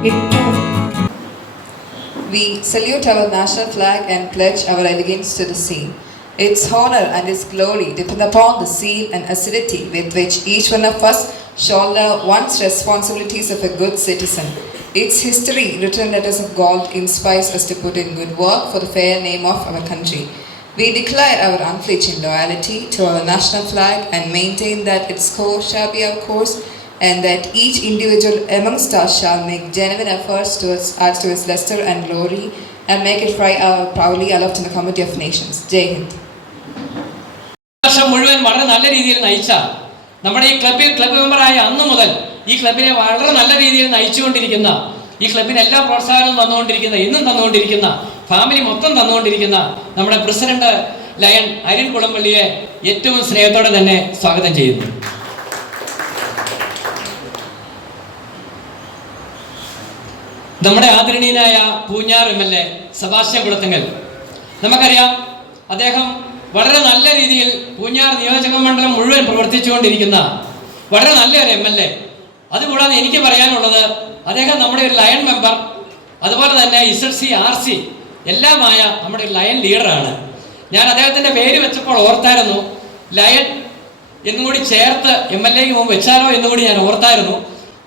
We salute our national flag and pledge our allegiance to the same. Its honor and its glory depend upon the zeal and assiduity with which each one of us shoulder one's responsibilities of a good citizen. Its history, written letters of gold, inspires us to put in good work for the fair name of our country. We declare our unflinching loyalty to our national flag and maintain that its course shall be our course, and that each individual amongst us shall make genuine efforts to its luster and glory, and make it proudly aloft in the community of nations. Jai Hind. വർഷം മുഴുവൻ വളരെ നല്ല രീതിയിൽ നയിച്ച നമ്മുടെ ഈ club മെമ്പറായ അന്ന് മുതൽ ഈ ക്ലബിനെ വളരെ നല്ല രീതിയിൽ നയിച്ചുകൊണ്ടിരിക്കുന്ന, ഈ ക്ലബിന് എല്ലാ പ്രോത്സാഹനവും തന്നുകൊണ്ടിരിക്കുന്ന, ഇന്നും തന്നുകൊണ്ടിരിക്കുന്ന, ഫാമിലി മൊത്തം തന്നുകൊണ്ടിരിക്കുന്ന നമ്മുടെ പ്രസിഡന്റ് ലയൺ അരുൺ കുളമ്പള്ളിയെ ഏറ്റവും സ്നേഹത്തോടെ തന്നെ സ്വാഗതം ചെയ്യുന്നു. നമ്മുടെ ആദരണീയനായ പൂഞ്ഞാർ MLA സെബാസ്റ്റ്യൻ കുളത്തുങ്കൽ, നമുക്കറിയാം അദ്ദേഹം വളരെ നല്ല രീതിയിൽ പൂഞ്ഞാർ നിയോജക മണ്ഡലം മുഴുവൻ പ്രവർത്തിച്ചുകൊണ്ടിരിക്കുന്ന വളരെ നല്ലൊരു MLA. അതുകൂടാതെ എനിക്ക് പറയാനുള്ളത്, അദ്ദേഹം നമ്മുടെ ഒരു ലയൺ മെമ്പർ, അതുപോലെ തന്നെ SLC RC എല്ലാമായ നമ്മുടെ ഒരു ലയൺ ലീഡറാണ്. ഞാൻ അദ്ദേഹത്തിൻ്റെ പേര് വെച്ചപ്പോൾ ഓർത്തായിരുന്നു, ലയൺ എന്നും കൂടി ചേർത്ത് MLAക്ക് മുമ്പ് വെച്ചാലോ എന്നുകൂടി ഞാൻ ഓർത്തായിരുന്നു.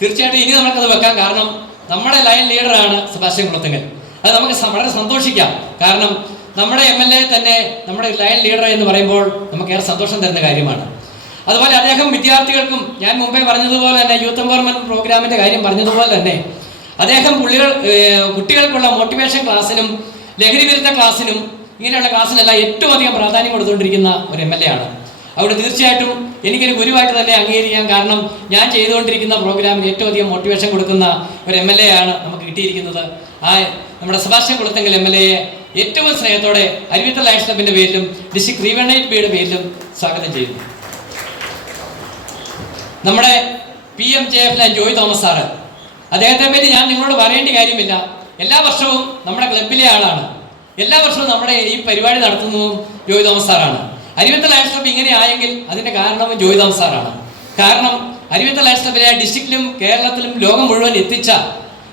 തീർച്ചയായിട്ടും ഇനി നമുക്കത് വെക്കാം. കാരണം നമ്മുടെ ലയൺ ലീഡറാണ് സെബാസ്റ്റ്യൻ കുളത്തുങ്കൽ. അത് നമുക്ക് വളരെ സന്തോഷിക്കാം. കാരണം നമ്മുടെ MLA തന്നെ നമ്മുടെ ലയൺ ലീഡർ എന്ന് പറയുമ്പോൾ നമുക്ക് ഏറെ സന്തോഷം തരുന്ന കാര്യമാണ്. അതുപോലെ അദ്ദേഹം വിദ്യാർത്ഥികൾക്കും, ഞാൻ മുമ്പേ പറഞ്ഞതുപോലെ തന്നെ യൂത്ത് എംപവർമെന്റ് പ്രോഗ്രാമിന്റെ കാര്യം പറഞ്ഞതുപോലെ തന്നെ അദ്ദേഹം കുട്ടികൾക്കുള്ള മോട്ടിവേഷൻ ക്ലാസ്സിനും ലഹരി വിരുദ്ധ ക്ലാസ്സിനും ഇങ്ങനെയുള്ള ക്ലാസ്സിനെല്ലാം ഏറ്റവും അധികം പ്രാധാന്യം കൊടുത്തുകൊണ്ടിരിക്കുന്ന ഒരു MLA ആണ്. അവിടെ തീർച്ചയായിട്ടും എനിക്കൊരു ഗുരുവായിട്ട് തന്നെ അംഗീകരിക്കാം. കാരണം ഞാൻ ചെയ്തുകൊണ്ടിരിക്കുന്ന പ്രോഗ്രാമിന് ഏറ്റവും അധികം മോട്ടിവേഷൻ കൊടുക്കുന്ന ഒരു MLA ആണ് നമുക്ക് കിട്ടിയിരിക്കുന്നത്. നമ്മുടെ സെബാസ്റ്റ്യൻ കുളത്തുങ്കൽ MLAയെ ഏറ്റവും സ്നേഹത്തോടെ അരുവിത്തല ലയൺസ് ക്ലബിന്റെ പേരിലും ഡിസ്ട്രിക്ട് റീവണേറ്റ് ബിയുടെ പേരിലും സ്വാഗതം ചെയ്യുന്നു. നമ്മുടെ PMJF ജോയ് തോമസ് സാറ്, അദ്ദേഹത്തെ പറ്റി ഞാൻ നിങ്ങളോട് പറയേണ്ട കാര്യമില്ല. എല്ലാ വർഷവും നമ്മുടെ ക്ലബിലെ ആളാണ്. എല്ലാ വർഷവും നമ്മുടെ ഈ പരിപാടി നടത്തുന്നതും ജോയ് തോമസ് സാറാണ്. അരുവിത്തല ലയൺസ് ക്ലബ് ഇങ്ങനെ ആയെങ്കിൽ അതിന്റെ കാരണവും ജോയ് തോമസ് സാറാണ്. കാരണം അരുവിത്തല ലയൺസ് ക്ലബിനെ ഡിസ്ട്രിക്റ്റിലും കേരളത്തിലും ലോകം മുഴുവൻ എത്തിച്ച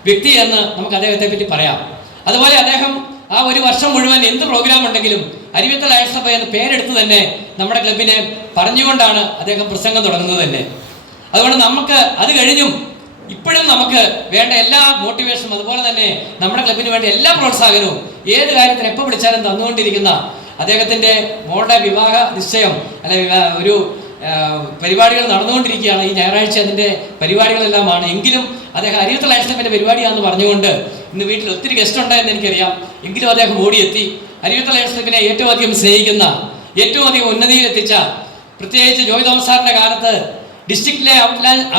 വ്യക്തി എന്ന് നമുക്ക് അദ്ദേഹത്തെ പറ്റി പറയാം. അതുപോലെ അദ്ദേഹം ആ ഒരു വർഷം മുഴുവൻ എന്ത് പ്രോഗ്രാം ഉണ്ടെങ്കിലും അരുവിത്തല ലയൺസ് ക്ലബ് എന്ന പേരെടുത്ത് തന്നെ നമ്മുടെ ക്ലബിനെ പറഞ്ഞുകൊണ്ടാണ് അദ്ദേഹം പ്രസംഗം തുടങ്ങുന്നത് തന്നെ. അതുകൊണ്ട് നമുക്ക് അത് കഴിഞ്ഞും ഇപ്പോഴും നമുക്ക് വേണ്ട എല്ലാ മോട്ടിവേഷനും, അതുപോലെ തന്നെ നമ്മുടെ ക്ലബിന് വേണ്ട എല്ലാ പ്രോത്സാഹനവും ഏത് കാര്യത്തിന് എപ്പോൾ വിളിച്ചാലും തന്നുകൊണ്ടിരിക്കുന്ന അദ്ദേഹത്തിൻ്റെ മോളുടെ വിവാഹ നിശ്ചയം ഒരു പരിപാടികൾ നടന്നുകൊണ്ടിരിക്കുകയാണ്. ഈ ഞായറാഴ്ച അതിൻ്റെ പരിപാടികളെല്ലാമാണ്. എങ്കിലും അദ്ദേഹം അരുവിത്തല ലയൺസ് ക്ലബിൻ്റെ പരിപാടിയാണെന്ന് പറഞ്ഞുകൊണ്ട് ഇന്ന് വീട്ടിൽ ഒത്തിരി ഗസ്റ്റ് ഉണ്ടായെന്ന് എനിക്കറിയാം. എങ്കിലും അദ്ദേഹം ഓടിയെത്തി അരുവിത്തല ലയൺസ് ക്ലബിനെ ഏറ്റവും അധികം സ്നേഹിക്കുന്ന, ഏറ്റവും അധികം ഉന്നതിയിലെത്തിച്ച, പ്രത്യേകിച്ച് ജോയ് തോമസ് സാറിൻ്റെ കാലത്ത് ഡിസ്ട്രിക്റ്റിലെ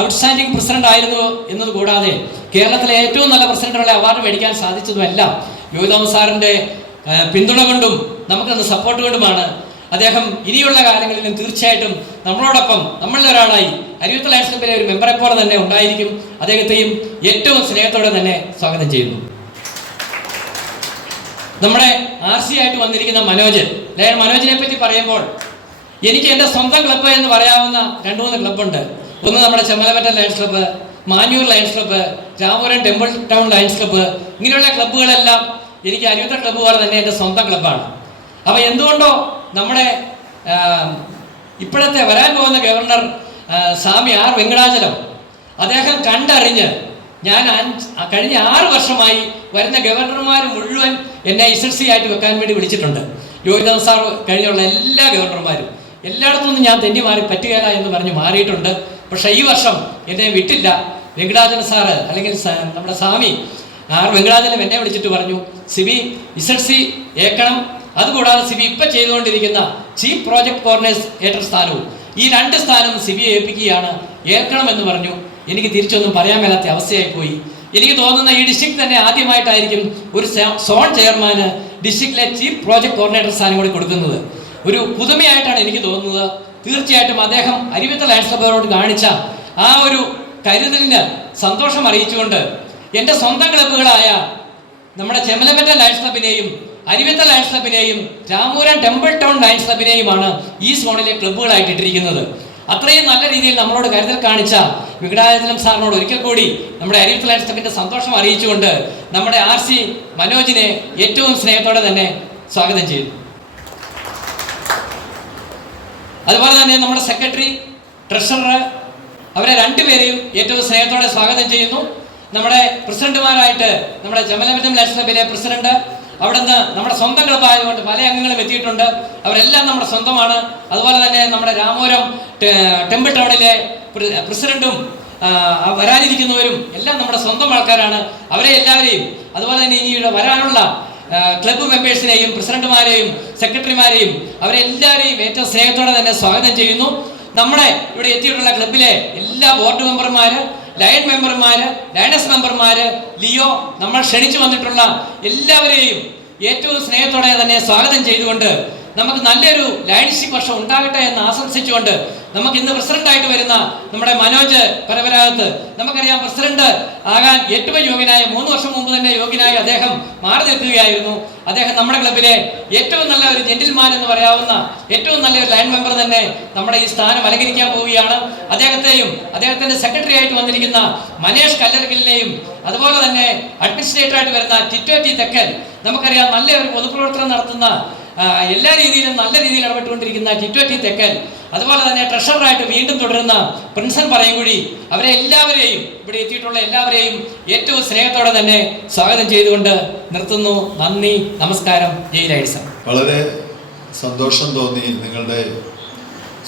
ഔട്ട്സ്റ്റാൻഡിംഗ് പ്രസിഡന്റ് ആയിരുന്നു എന്നത് കൂടാതെ കേരളത്തിലെ ഏറ്റവും നല്ല പ്രസിഡന്റുകളെ അവാർഡ് മേടിക്കാൻ സാധിച്ചതുമെല്ലാം ജോയ് തോമസ് സാറിൻ്റെ പിന്തുണ കൊണ്ടും നമുക്കൊന്ന് സപ്പോർട്ട് കൊണ്ടുമാണ്. അദ്ദേഹം ഇനിയുള്ള കാലങ്ങളിലും തീർച്ചയായിട്ടും നമ്മളോടൊപ്പം നമ്മളിൽ ഒരാളായി അരുവിത്തല ലയൺസ് ക്ലബിലെ ഒരു മെമ്പറെ പോലെ തന്നെ ഉണ്ടായിരിക്കും. അദ്ദേഹത്തെയും ഏറ്റവും സ്നേഹത്തോടെ തന്നെ സ്വാഗതം ചെയ്യുന്നു. നമ്മുടെ RC ആയിട്ട് വന്നിരിക്കുന്ന ലയൺ മനോജിനെ പറ്റി പറയുമ്പോൾ എനിക്ക് എൻ്റെ സ്വന്തം ക്ലബ്ബ് എന്ന് പറയാവുന്ന 2-3 ക്ലബ്ബുണ്ട്. ഒന്ന് നമ്മുടെ Chemmalamatta Lions Club, Manjoor Lions Club, Ramapuram Temple Town Lions Club. ഇങ്ങനെയുള്ള ക്ലബ്ബുകളെല്ലാം എനിക്ക് അരുവിത്തല ക്ലബ്ബ് പോലെ തന്നെ എൻ്റെ സ്വന്തം ക്ലബ്ബാണ്. അപ്പോൾ എന്തുകൊണ്ടോ നമ്മുടെ ഇപ്പോഴത്തെ വരാൻ പോകുന്ന ഗവർണർ സ്വാമി R വെങ്കടാചലം അദ്ദേഹം കണ്ടറിഞ്ഞ്, ഞാൻ കഴിഞ്ഞ 6 വർഷമായി വരുന്ന ഗവർണർമാർ മുഴുവൻ എന്നെ SLC ആയിട്ട് വെക്കാൻ വേണ്ടി വിളിച്ചിട്ടുണ്ട്. ജോയ് തോമസ് സാർ കഴിഞ്ഞുള്ള എല്ലാ ഗവർണർമാരും എല്ലായിടത്തുനിന്നും ഞാൻ തെന്നി മാറി പറ്റുകയില്ല എന്ന് പറഞ്ഞ് മാറിയിട്ടുണ്ട്. പക്ഷേ ഈ വർഷം എന്നെ വിട്ടില്ല. വെങ്കടാചലം സാറ് അല്ലെങ്കിൽ നമ്മുടെ സ്വാമി R വെങ്കടാചലം എന്നെ വിളിച്ചിട്ട് പറഞ്ഞു, സിബി SLC ഏക്കണം, അതുകൂടാതെ സിബി ഇപ്പം ചെയ്തുകൊണ്ടിരിക്കുന്ന ചീഫ് പ്രോജക്ട് കോർഡിനേറ്റർ സ്ഥാനവും ഈ 2 സ്ഥാനം സിബി ഏൽപ്പിക്കുകയാണ്, ഏൽക്കണമെന്ന് പറഞ്ഞു. എനിക്ക് തിരിച്ചൊന്നും പറയാൻ മേലാത്ത അവസ്ഥയായി പോയി. എനിക്ക് തോന്നുന്ന ഈ ഡിസ്ട്രിക്ട് തന്നെ ആദ്യമായിട്ടായിരിക്കും ഒരു സോൺ ചെയർമാന് ഡിസ്ട്രിക്റ്റിലെ ചീഫ് പ്രോജക്ട് കോർഡിനേറ്റർ സ്ഥാനം കൂടി കൊടുക്കുന്നത്. ഒരു പുതുമയായിട്ടാണ് എനിക്ക് തോന്നുന്നത്. തീർച്ചയായിട്ടും അദ്ദേഹം അരുവിത്തല ലയൺസ് ക്ലബ്ബിനോട് കാണിച്ച ആ ഒരു കരുതലിന് സന്തോഷം അറിയിച്ചുകൊണ്ട് എൻ്റെ സ്വന്തം ക്ലബ്ബുകളായ നമ്മുടെ ചെമ്മലമറ്റ ലയൺസ് ക്ലബിനെയും അരുവിത്തല ലയൺസ് ക്ലബിനെയും രാമപുരം ടെമ്പിൾ ടൗൺ ലയൺസ് ക്ലബിനെയുമാണ് ഈ സോണിലെ ക്ലബ്ബുകളായിട്ട് ഇട്ടിരിക്കുന്നത്. അത്രയും നല്ല രീതിയിൽ നമ്മളോട് കരുതൽ കാണിച്ച വെങ്കടാചലം സാറിനോട് ഒരിക്കൽ കൂടി നമ്മുടെ അരിവിത്ത് ലയൺസ് ക്ലബിന്റെ സന്തോഷം അറിയിച്ചുകൊണ്ട് നമ്മുടെ RC മനോജിനെ ഏറ്റവും സ്നേഹത്തോടെ തന്നെ സ്വാഗതം ചെയ്യുന്നു. അതുപോലെ തന്നെ നമ്മുടെ സെക്രട്ടറി, ട്രഷറർ, അവരെ രണ്ടുപേരെയും ഏറ്റവും സ്നേഹത്തോടെ സ്വാഗതം ചെയ്യുന്നു. നമ്മുടെ പ്രസിഡന്റുമാരായിട്ട് നമ്മുടെ ജമലമറ്റം ലയൺസ് ക്ലബിലെ പ്രസിഡന്റ്, അവിടുന്ന് നമ്മുടെ സ്വന്തം ക്ലബ്ബായതുകൊണ്ട് പല അംഗങ്ങളും എത്തിയിട്ടുണ്ട്. അവരെല്ലാം നമ്മുടെ സ്വന്തമാണ്. അതുപോലെ തന്നെ നമ്മുടെ രാമപുരം ടെമ്പിൾ ടൗണിലെ പ്രസിഡന്റും വരാനിരിക്കുന്നവരും എല്ലാം നമ്മുടെ സ്വന്തം ആൾക്കാരാണ്. അവരെ എല്ലാവരെയും, അതുപോലെ തന്നെ ഇനി വരാനുള്ള ക്ലബ്ബ് മെമ്പേഴ്സിനെയും പ്രസിഡന്റുമാരെയും സെക്രട്ടറിമാരെയും അവരെല്ലാവരെയും ഏറ്റവും സ്നേഹത്തോടെ തന്നെ സ്വാഗതം ചെയ്യുന്നു. നമ്മുടെ ഇവിടെ എത്തിയിട്ടുള്ള ക്ലബിലെ എല്ലാ ബോർഡ് മെമ്പർമാര്, ലയൺ മെമ്പർമാര്, ലയണസ് മെമ്പർമാര്, ലിയോ, നമ്മൾ ക്ഷണിച്ചു വന്നിട്ടുള്ള എല്ലാവരെയും ഏറ്റവും സ്നേഹത്തോടെ തന്നെ സ്വാഗതം ചെയ്തുകൊണ്ട് നമുക്ക് നല്ലൊരു ലയൺഷിപ്പ് വർഷം ഉണ്ടാകട്ടെ എന്ന് ആശംസിച്ചുകൊണ്ട് നമുക്ക് ഇന്ന് പ്രസിഡന്റായിട്ട് വരുന്ന നമ്മുടെ മനോജ് പരപരാഗത്ത്, നമുക്കറിയാം പ്രസിഡന്റ് ആകാൻ ഏറ്റവും യോഗ്യനായ 3 വർഷം മുമ്പ് തന്നെ യോഗ്യനായി അദ്ദേഹം മാറി നിൽക്കുകയായിരുന്നു. അദ്ദേഹം നമ്മുടെ ക്ലബിലെ ഏറ്റവും നല്ല ഒരു ജെന്റിൽമാൻ എന്ന് പറയാവുന്ന ഏറ്റവും നല്ലൊരു ലയൺ മെമ്പർ തന്നെ നമ്മുടെ ഈ സ്ഥാനം അലങ്കരിക്കാൻ പോവുകയാണ്. അദ്ദേഹത്തെയും അദ്ദേഹത്തിന്റെ സെക്രട്ടറി ആയിട്ട് വന്നിരിക്കുന്ന മനേഷ് കല്ലറക്കലിനെയും അതുപോലെ തന്നെ അഡ്മിനിസ്ട്രേറ്റർ ആയിട്ട് വരുന്ന ടിറ്റോ ടി തെക്കൽ, നമുക്കറിയാം നല്ല ഒരു പൊതുപ്രവർത്തനം നടത്തുന്ന എല്ലാ രീതിയിലും നല്ല രീതിയിൽ ഇടപെട്ടുകൊണ്ടിരിക്കുന്ന ടിറ്റോ ടി തെക്കൽ, അതുപോലെ തന്നെ ട്രഷററായിട്ട് വീണ്ടും തുടരുന്ന പ്രിൻസൻ പറയൻകുഴി, അവരെ എല്ലാവരെയും ഇവിടെ എത്തിയിട്ടുള്ള എല്ലാവരെയും ഏറ്റവും സ്നേഹത്തോടെ തന്നെ സ്വാഗതം ചെയ്തുകൊണ്ട് നിർത്തുന്നു. നന്ദി, നമസ്കാരം. ജയ് ലയൺസ്. വളരെ സന്തോഷം തോന്നി നിങ്ങളുടെ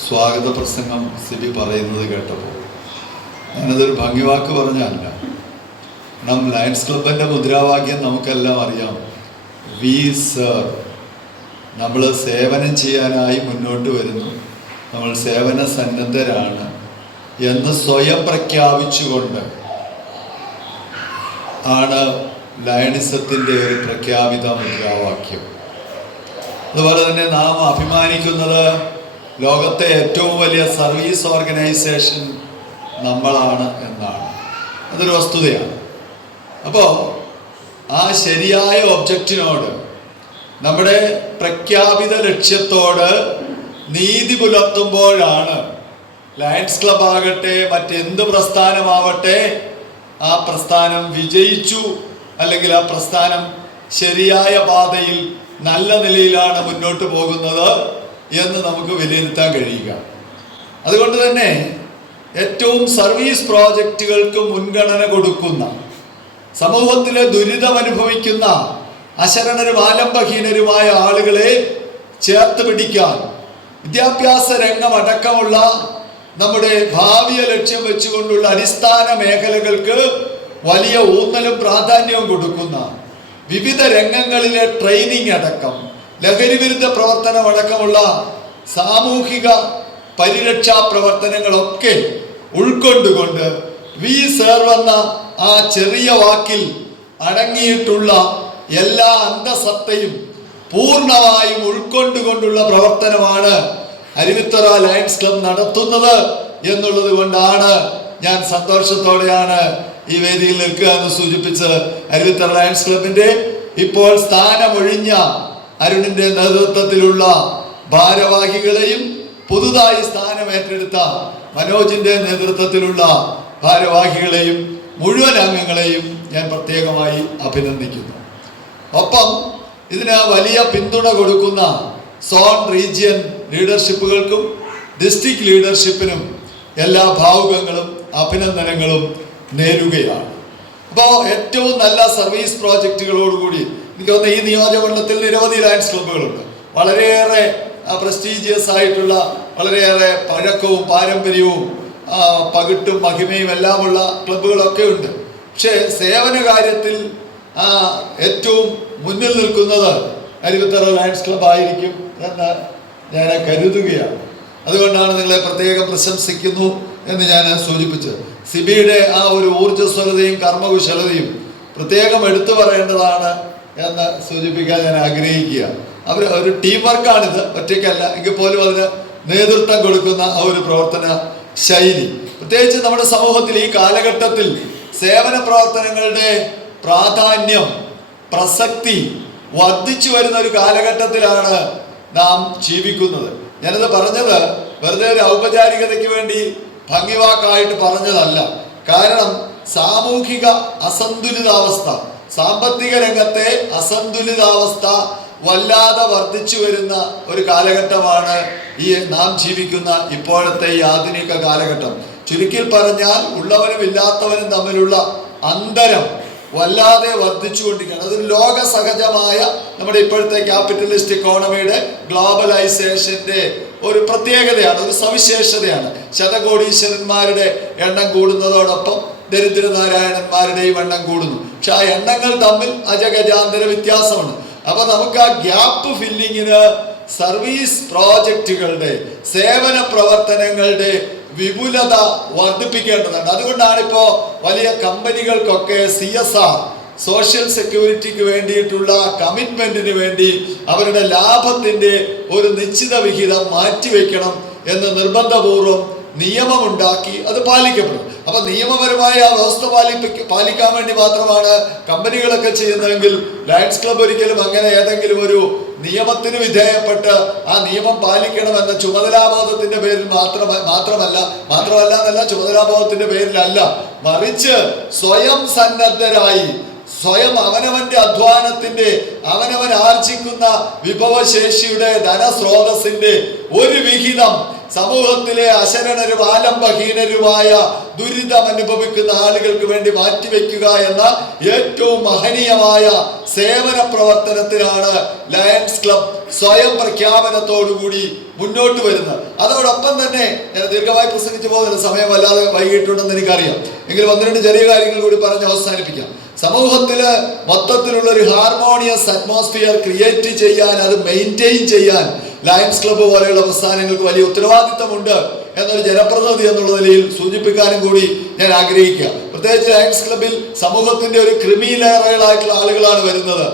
സ്വാഗത പ്രസംഗം സിബി പറയുന്നത് കേട്ടപ്പോൾ. ഞാനതൊരു ഭംഗിവാക്ക് പറഞ്ഞല്ല. ലയൺസ് ക്ലബിൻ്റെ മുദ്രാവാക്യം നമുക്കെല്ലാം അറിയാം, വി സർ. നമ്മൾ സേവനം ചെയ്യാനായി മുന്നോട്ട് വരുന്നു, നമ്മൾ സേവന സന്നദ്ധരാണ് എന്ന് സ്വയം പ്രഖ്യാപിച്ചുകൊണ്ട് ആണ് ലയണിസത്തിൻ്റെ ഒരു പ്രഖ്യാപിത മുദ്രാവാക്യം. അതുപോലെ തന്നെ നാം അഭിമാനിക്കുന്നത് ലോകത്തെ ഏറ്റവും വലിയ സർവീസ് ഓർഗനൈസേഷൻ നമ്മളാണ് എന്നാണ്. അതൊരു വസ്തുതയാണ്. അപ്പോൾ ആ ശരിയായ ഒബ്ജക്റ്റിനോട്, നമ്മുടെ പ്രഖ്യാപിത ലക്ഷ്യത്തോട് നീതി പുലർത്തുമ്പോഴാണ് ലയൺസ് ക്ലബ് ആകട്ടെ മറ്റെന്ത് പ്രസ്ഥാനമാവട്ടെ ആ പ്രസ്ഥാനം വിജയിച്ചു, അല്ലെങ്കിൽ ആ പ്രസ്ഥാനം ശരിയായ പാതയിൽ നല്ല നിലയിലാണ് മുന്നോട്ട് പോകുന്നത് എന്ന് നമുക്ക് വിലയിരുത്താൻ കഴിയുക. അതുകൊണ്ട് തന്നെ ഏറ്റവും സർവീസ് പ്രോജക്റ്റുകൾക്ക് മുൻഗണന കൊടുക്കുന്ന, സമൂഹത്തിലെ ദുരിതമനുഭവിക്കുന്ന അശരണരും ആലംബഹീനരുമായ ആളുകളെ ചേർത്ത് പിടിക്കാൻ വിദ്യാഭ്യാസ രംഗമടക്കമുള്ള നമ്മുടെ ഭാവിയെ ലക്ഷ്യം വെച്ചുകൊണ്ടുള്ള അടിസ്ഥാന മേഖലകൾക്ക് വലിയ ഊന്നലും പ്രാധാന്യവും കൊടുക്കുന്ന, വിവിധ രംഗങ്ങളിലെ ട്രെയിനിങ് അടക്കം, ലഹരിവിരുദ്ധ പ്രവർത്തനം അടക്കമുള്ള സാമൂഹിക പരിരക്ഷാ പ്രവർത്തനങ്ങളൊക്കെ ഉൾക്കൊണ്ടുകൊണ്ട് വി സേർവെന്ന ആ ചെറിയ വാക്കിൽ അടങ്ങിയിട്ടുള്ള എല്ലാ അന്തസത്തയും പൂർണ്ണമായും ഉൾക്കൊണ്ടുകൊണ്ടുള്ള പ്രവർത്തനമാണ് അരുവിത്തറ ലയൺസ് ക്ലബ് നടത്തുന്നത് എന്നുള്ളത് കൊണ്ടാണ് ഞാൻ സന്തോഷത്തോടെയാണ് ഈ വേദിയിൽ നിൽക്കുക എന്ന് സൂചിപ്പിച്ച് അരുവിത്തറ ലയൺസ് ക്ലബിന്റെ ഇപ്പോൾ സ്ഥാനമൊഴിഞ്ഞ അരുണിന്റെ നേതൃത്വത്തിലുള്ള ഭാരവാഹികളെയും പുതുതായി സ്ഥാനം ഏറ്റെടുത്ത മനോജിന്റെ നേതൃത്വത്തിലുള്ള ഭാരവാഹികളെയും മുഴുവൻ അംഗങ്ങളെയും ഞാൻ പ്രത്യേകമായി അഭിനന്ദിക്കുന്നു. ഒപ്പം ഇതിന് വലിയ പിന്തുണ കൊടുക്കുന്ന സോൺ റീജിയൻ ലീഡർഷിപ്പുകൾക്കും ഡിസ്ട്രിക്ട് ലീഡർഷിപ്പിനും എല്ലാ ഭാവുകങ്ങളും അഭിനന്ദനങ്ങളും നേരുകയാണ്. അപ്പോൾ ഏറ്റവും നല്ല സർവീസ് പ്രോജക്റ്റുകളോടുകൂടി എനിക്ക് തോന്നുന്നു ഈ നിയോജകമണ്ഡലത്തിൽ നിരവധി ലയൺസ് ക്ലബ്ബുകളുണ്ട്. വളരെയേറെ പ്രസ്റ്റീജിയസ് ആയിട്ടുള്ള, വളരെയേറെ പഴക്കവും പാരമ്പര്യവും പകിട്ടും മഹിമയും എല്ലാമുള്ള ക്ലബ്ബുകളൊക്കെ ഉണ്ട്. പക്ഷേ സേവന കാര്യത്തിൽ ഏറ്റവും മുന്നിൽ നിൽക്കുന്നത് അരുവിത്തറ ലയൺസ് ക്ലബ് ആയിരിക്കും എന്ന് ഞാൻ കരുതുകയാണ്. അതുകൊണ്ടാണ് നിങ്ങളെ പ്രത്യേകം പ്രശംസിക്കുന്നു എന്ന് ഞാൻ സൂചിപ്പിച്ചത്. സിബിയുടെ ആ ഒരു ഊർജ്ജസ്വലതയും കർമ്മകുശലതയും പ്രത്യേകം എടുത്തു പറയേണ്ടതാണ് എന്ന് സൂചിപ്പിക്കാൻ ഞാൻ ആഗ്രഹിക്കുക. ഒരു ടീം വർക്കാണിത്, ഒറ്റയ്ക്കല്ല. എങ്കിൽ പോലും അതിന് നേതൃത്വം കൊടുക്കുന്ന ആ ഒരു പ്രവർത്തന ശൈലി, പ്രത്യേകിച്ച് നമ്മുടെ സമൂഹത്തിൽ ഈ കാലഘട്ടത്തിൽ സേവന പ്രവർത്തനങ്ങളുടെ പ്രാധാന്യം, പ്രസക്തി വർദ്ധിച്ചു വരുന്ന ഒരു കാലഘട്ടത്തിലാണ് നാം ജീവിക്കുന്നത്. ഞാനത് പറഞ്ഞത് വെറുതെ ഒരു ഔപചാരികതയ്ക്ക് വേണ്ടി ഭംഗിവാക്കായിട്ട് പറഞ്ഞതല്ല. കാരണം സാമൂഹിക അസന്തുലിതാവസ്ഥ, സാമ്പത്തിക രംഗത്തെ അസന്തുലിതാവസ്ഥ വല്ലാതെ വർദ്ധിച്ചു വരുന്ന ഒരു കാലഘട്ടമാണ് ഈ നാം ജീവിക്കുന്ന ഇപ്പോഴത്തെ ഈ ആധുനിക കാലഘട്ടം. ചുരുക്കി പറഞ്ഞാൽ ഉള്ളവനും ഇല്ലാത്തവനും തമ്മിലുള്ള അന്തരം വല്ലാതെ വർദ്ധിച്ചുകൊണ്ടിരിക്കുകയാണ്. അതൊരു ലോക സഹജമായ നമ്മുടെ ഇപ്പോഴത്തെ ക്യാപിറ്റലിസ്റ്റ് ഇക്കോണമിയുടെ ഗ്ലോബലൈസേഷന്റെ ഒരു പ്രത്യേകതയാണ്, ഒരു സവിശേഷതയാണ്. ശതകോടീശ്വരന്മാരുടെ എണ്ണം കൂടുന്നതോടൊപ്പം ദരിദ്രനാരായണന്മാരുടെയും എണ്ണം കൂടുന്നു. പക്ഷെ ആ എണ്ണങ്ങൾ തമ്മിൽ അജഗജാന്തര വ്യത്യാസമാണ്. അപ്പൊ നമുക്ക് ആ ഗ്യാപ്പ് ഫില്ലിങ്ങിന് സർവീസ് പ്രോജക്റ്റുകളുടെ, സേവന പ്രവർത്തനങ്ങളുടെ വിപുലത വർദ്ധിപ്പിക്കേണ്ടതുണ്ട്. അതുകൊണ്ടാണ് ഇപ്പോൾ വലിയ കമ്പനികൾക്കൊക്കെ CSR, സോഷ്യൽ സെക്യൂരിറ്റിക്ക് വേണ്ടിയിട്ടുള്ള കമ്മിറ്റ്മെന്റിന് വേണ്ടി അവരുടെ ലാഭത്തിന്റെ ഒരു നിശ്ചിത വിഹിതം മാറ്റിവെക്കണം എന്ന് നിർബന്ധപൂർവം നിയമമുണ്ടാക്കി അത് പാലിക്കപ്പെടും. അപ്പൊ നിയമപരമായ ആ വ്യവസ്ഥ പാലിക്കാൻ വേണ്ടി മാത്രമാണ് കമ്പനികളൊക്കെ ചെയ്യുന്നതെങ്കിൽ ലയൺസ് ക്ലബ്ബ് ഒരിക്കലും അങ്ങനെ ഏതെങ്കിലും ഒരു നിയമത്തിന് വിധേയപ്പെട്ട് ആ നിയമം പാലിക്കണമെന്ന ചുമതലാബോധത്തിന്റെ പേരിൽ മാത്രമല്ല ചുമതലാബോധത്തിന്റെ പേരിലല്ല, മറിച്ച് സ്വയം സന്നദ്ധരായി, സ്വയം അവനവന്റെ അധ്വാനത്തിന്റെ, അവനവൻ ആർജിക്കുന്ന വിഭവശേഷിയുടെ ധനസ്രോതസ്സിന്റെ ഒരു വിഹിതം സമൂഹത്തിലെ അശരണരും ആലംബഹീനരുമായ ദുരിതം അനുഭവിക്കുന്ന ആളുകൾക്ക് വേണ്ടി മാറ്റിവെക്കുക എന്ന ഏറ്റവും മഹനീയമായ സേവന പ്രവർത്തനത്തിനാണ് ലയൺസ് ക്ലബ് സ്വയം പ്രഖ്യാപനത്തോടുകൂടി മുന്നോട്ട് വരുന്നത്. അതോടൊപ്പം തന്നെ ഞാൻ ദീർഘമായി പ്രസംഗിച്ചു പോകുന്നില്ല, സമയം വല്ലാതെ വൈകിട്ടുണ്ടെന്ന് എനിക്കറിയാം. എങ്കിലും 1-2 ചെറിയ കാര്യങ്ങൾ കൂടി പറഞ്ഞ് അവസാനിപ്പിക്കാം. സമൂഹത്തില് മൊത്തത്തിലുള്ള ഒരു ഹാർമോണിയസ് അറ്റ്മോസ്ഫിയർ ക്രിയേറ്റ് ചെയ്യാൻ, അത് മെയിൻറ്റെയിൻ ചെയ്യാൻ ലയൺസ് ക്ലബ്ബ് പോലെയുള്ള പ്രസ്ഥാനങ്ങൾക്ക് വലിയ ഉത്തരവാദിത്തമുണ്ട് എന്നൊരു ജനപ്രതിനിധി എന്നുള്ള നിലയിൽ സൂചിപ്പിക്കാനും കൂടി ഞാൻ ആഗ്രഹിക്കുക. പ്രത്യേകിച്ച് ലയൺസ് ക്ലബ്ബിൽ സമൂഹത്തിന്റെ ഒരു ക്രിമി ലെയറുകളായിട്ടുള്ള ആളുകളാണ് വരുന്നത്.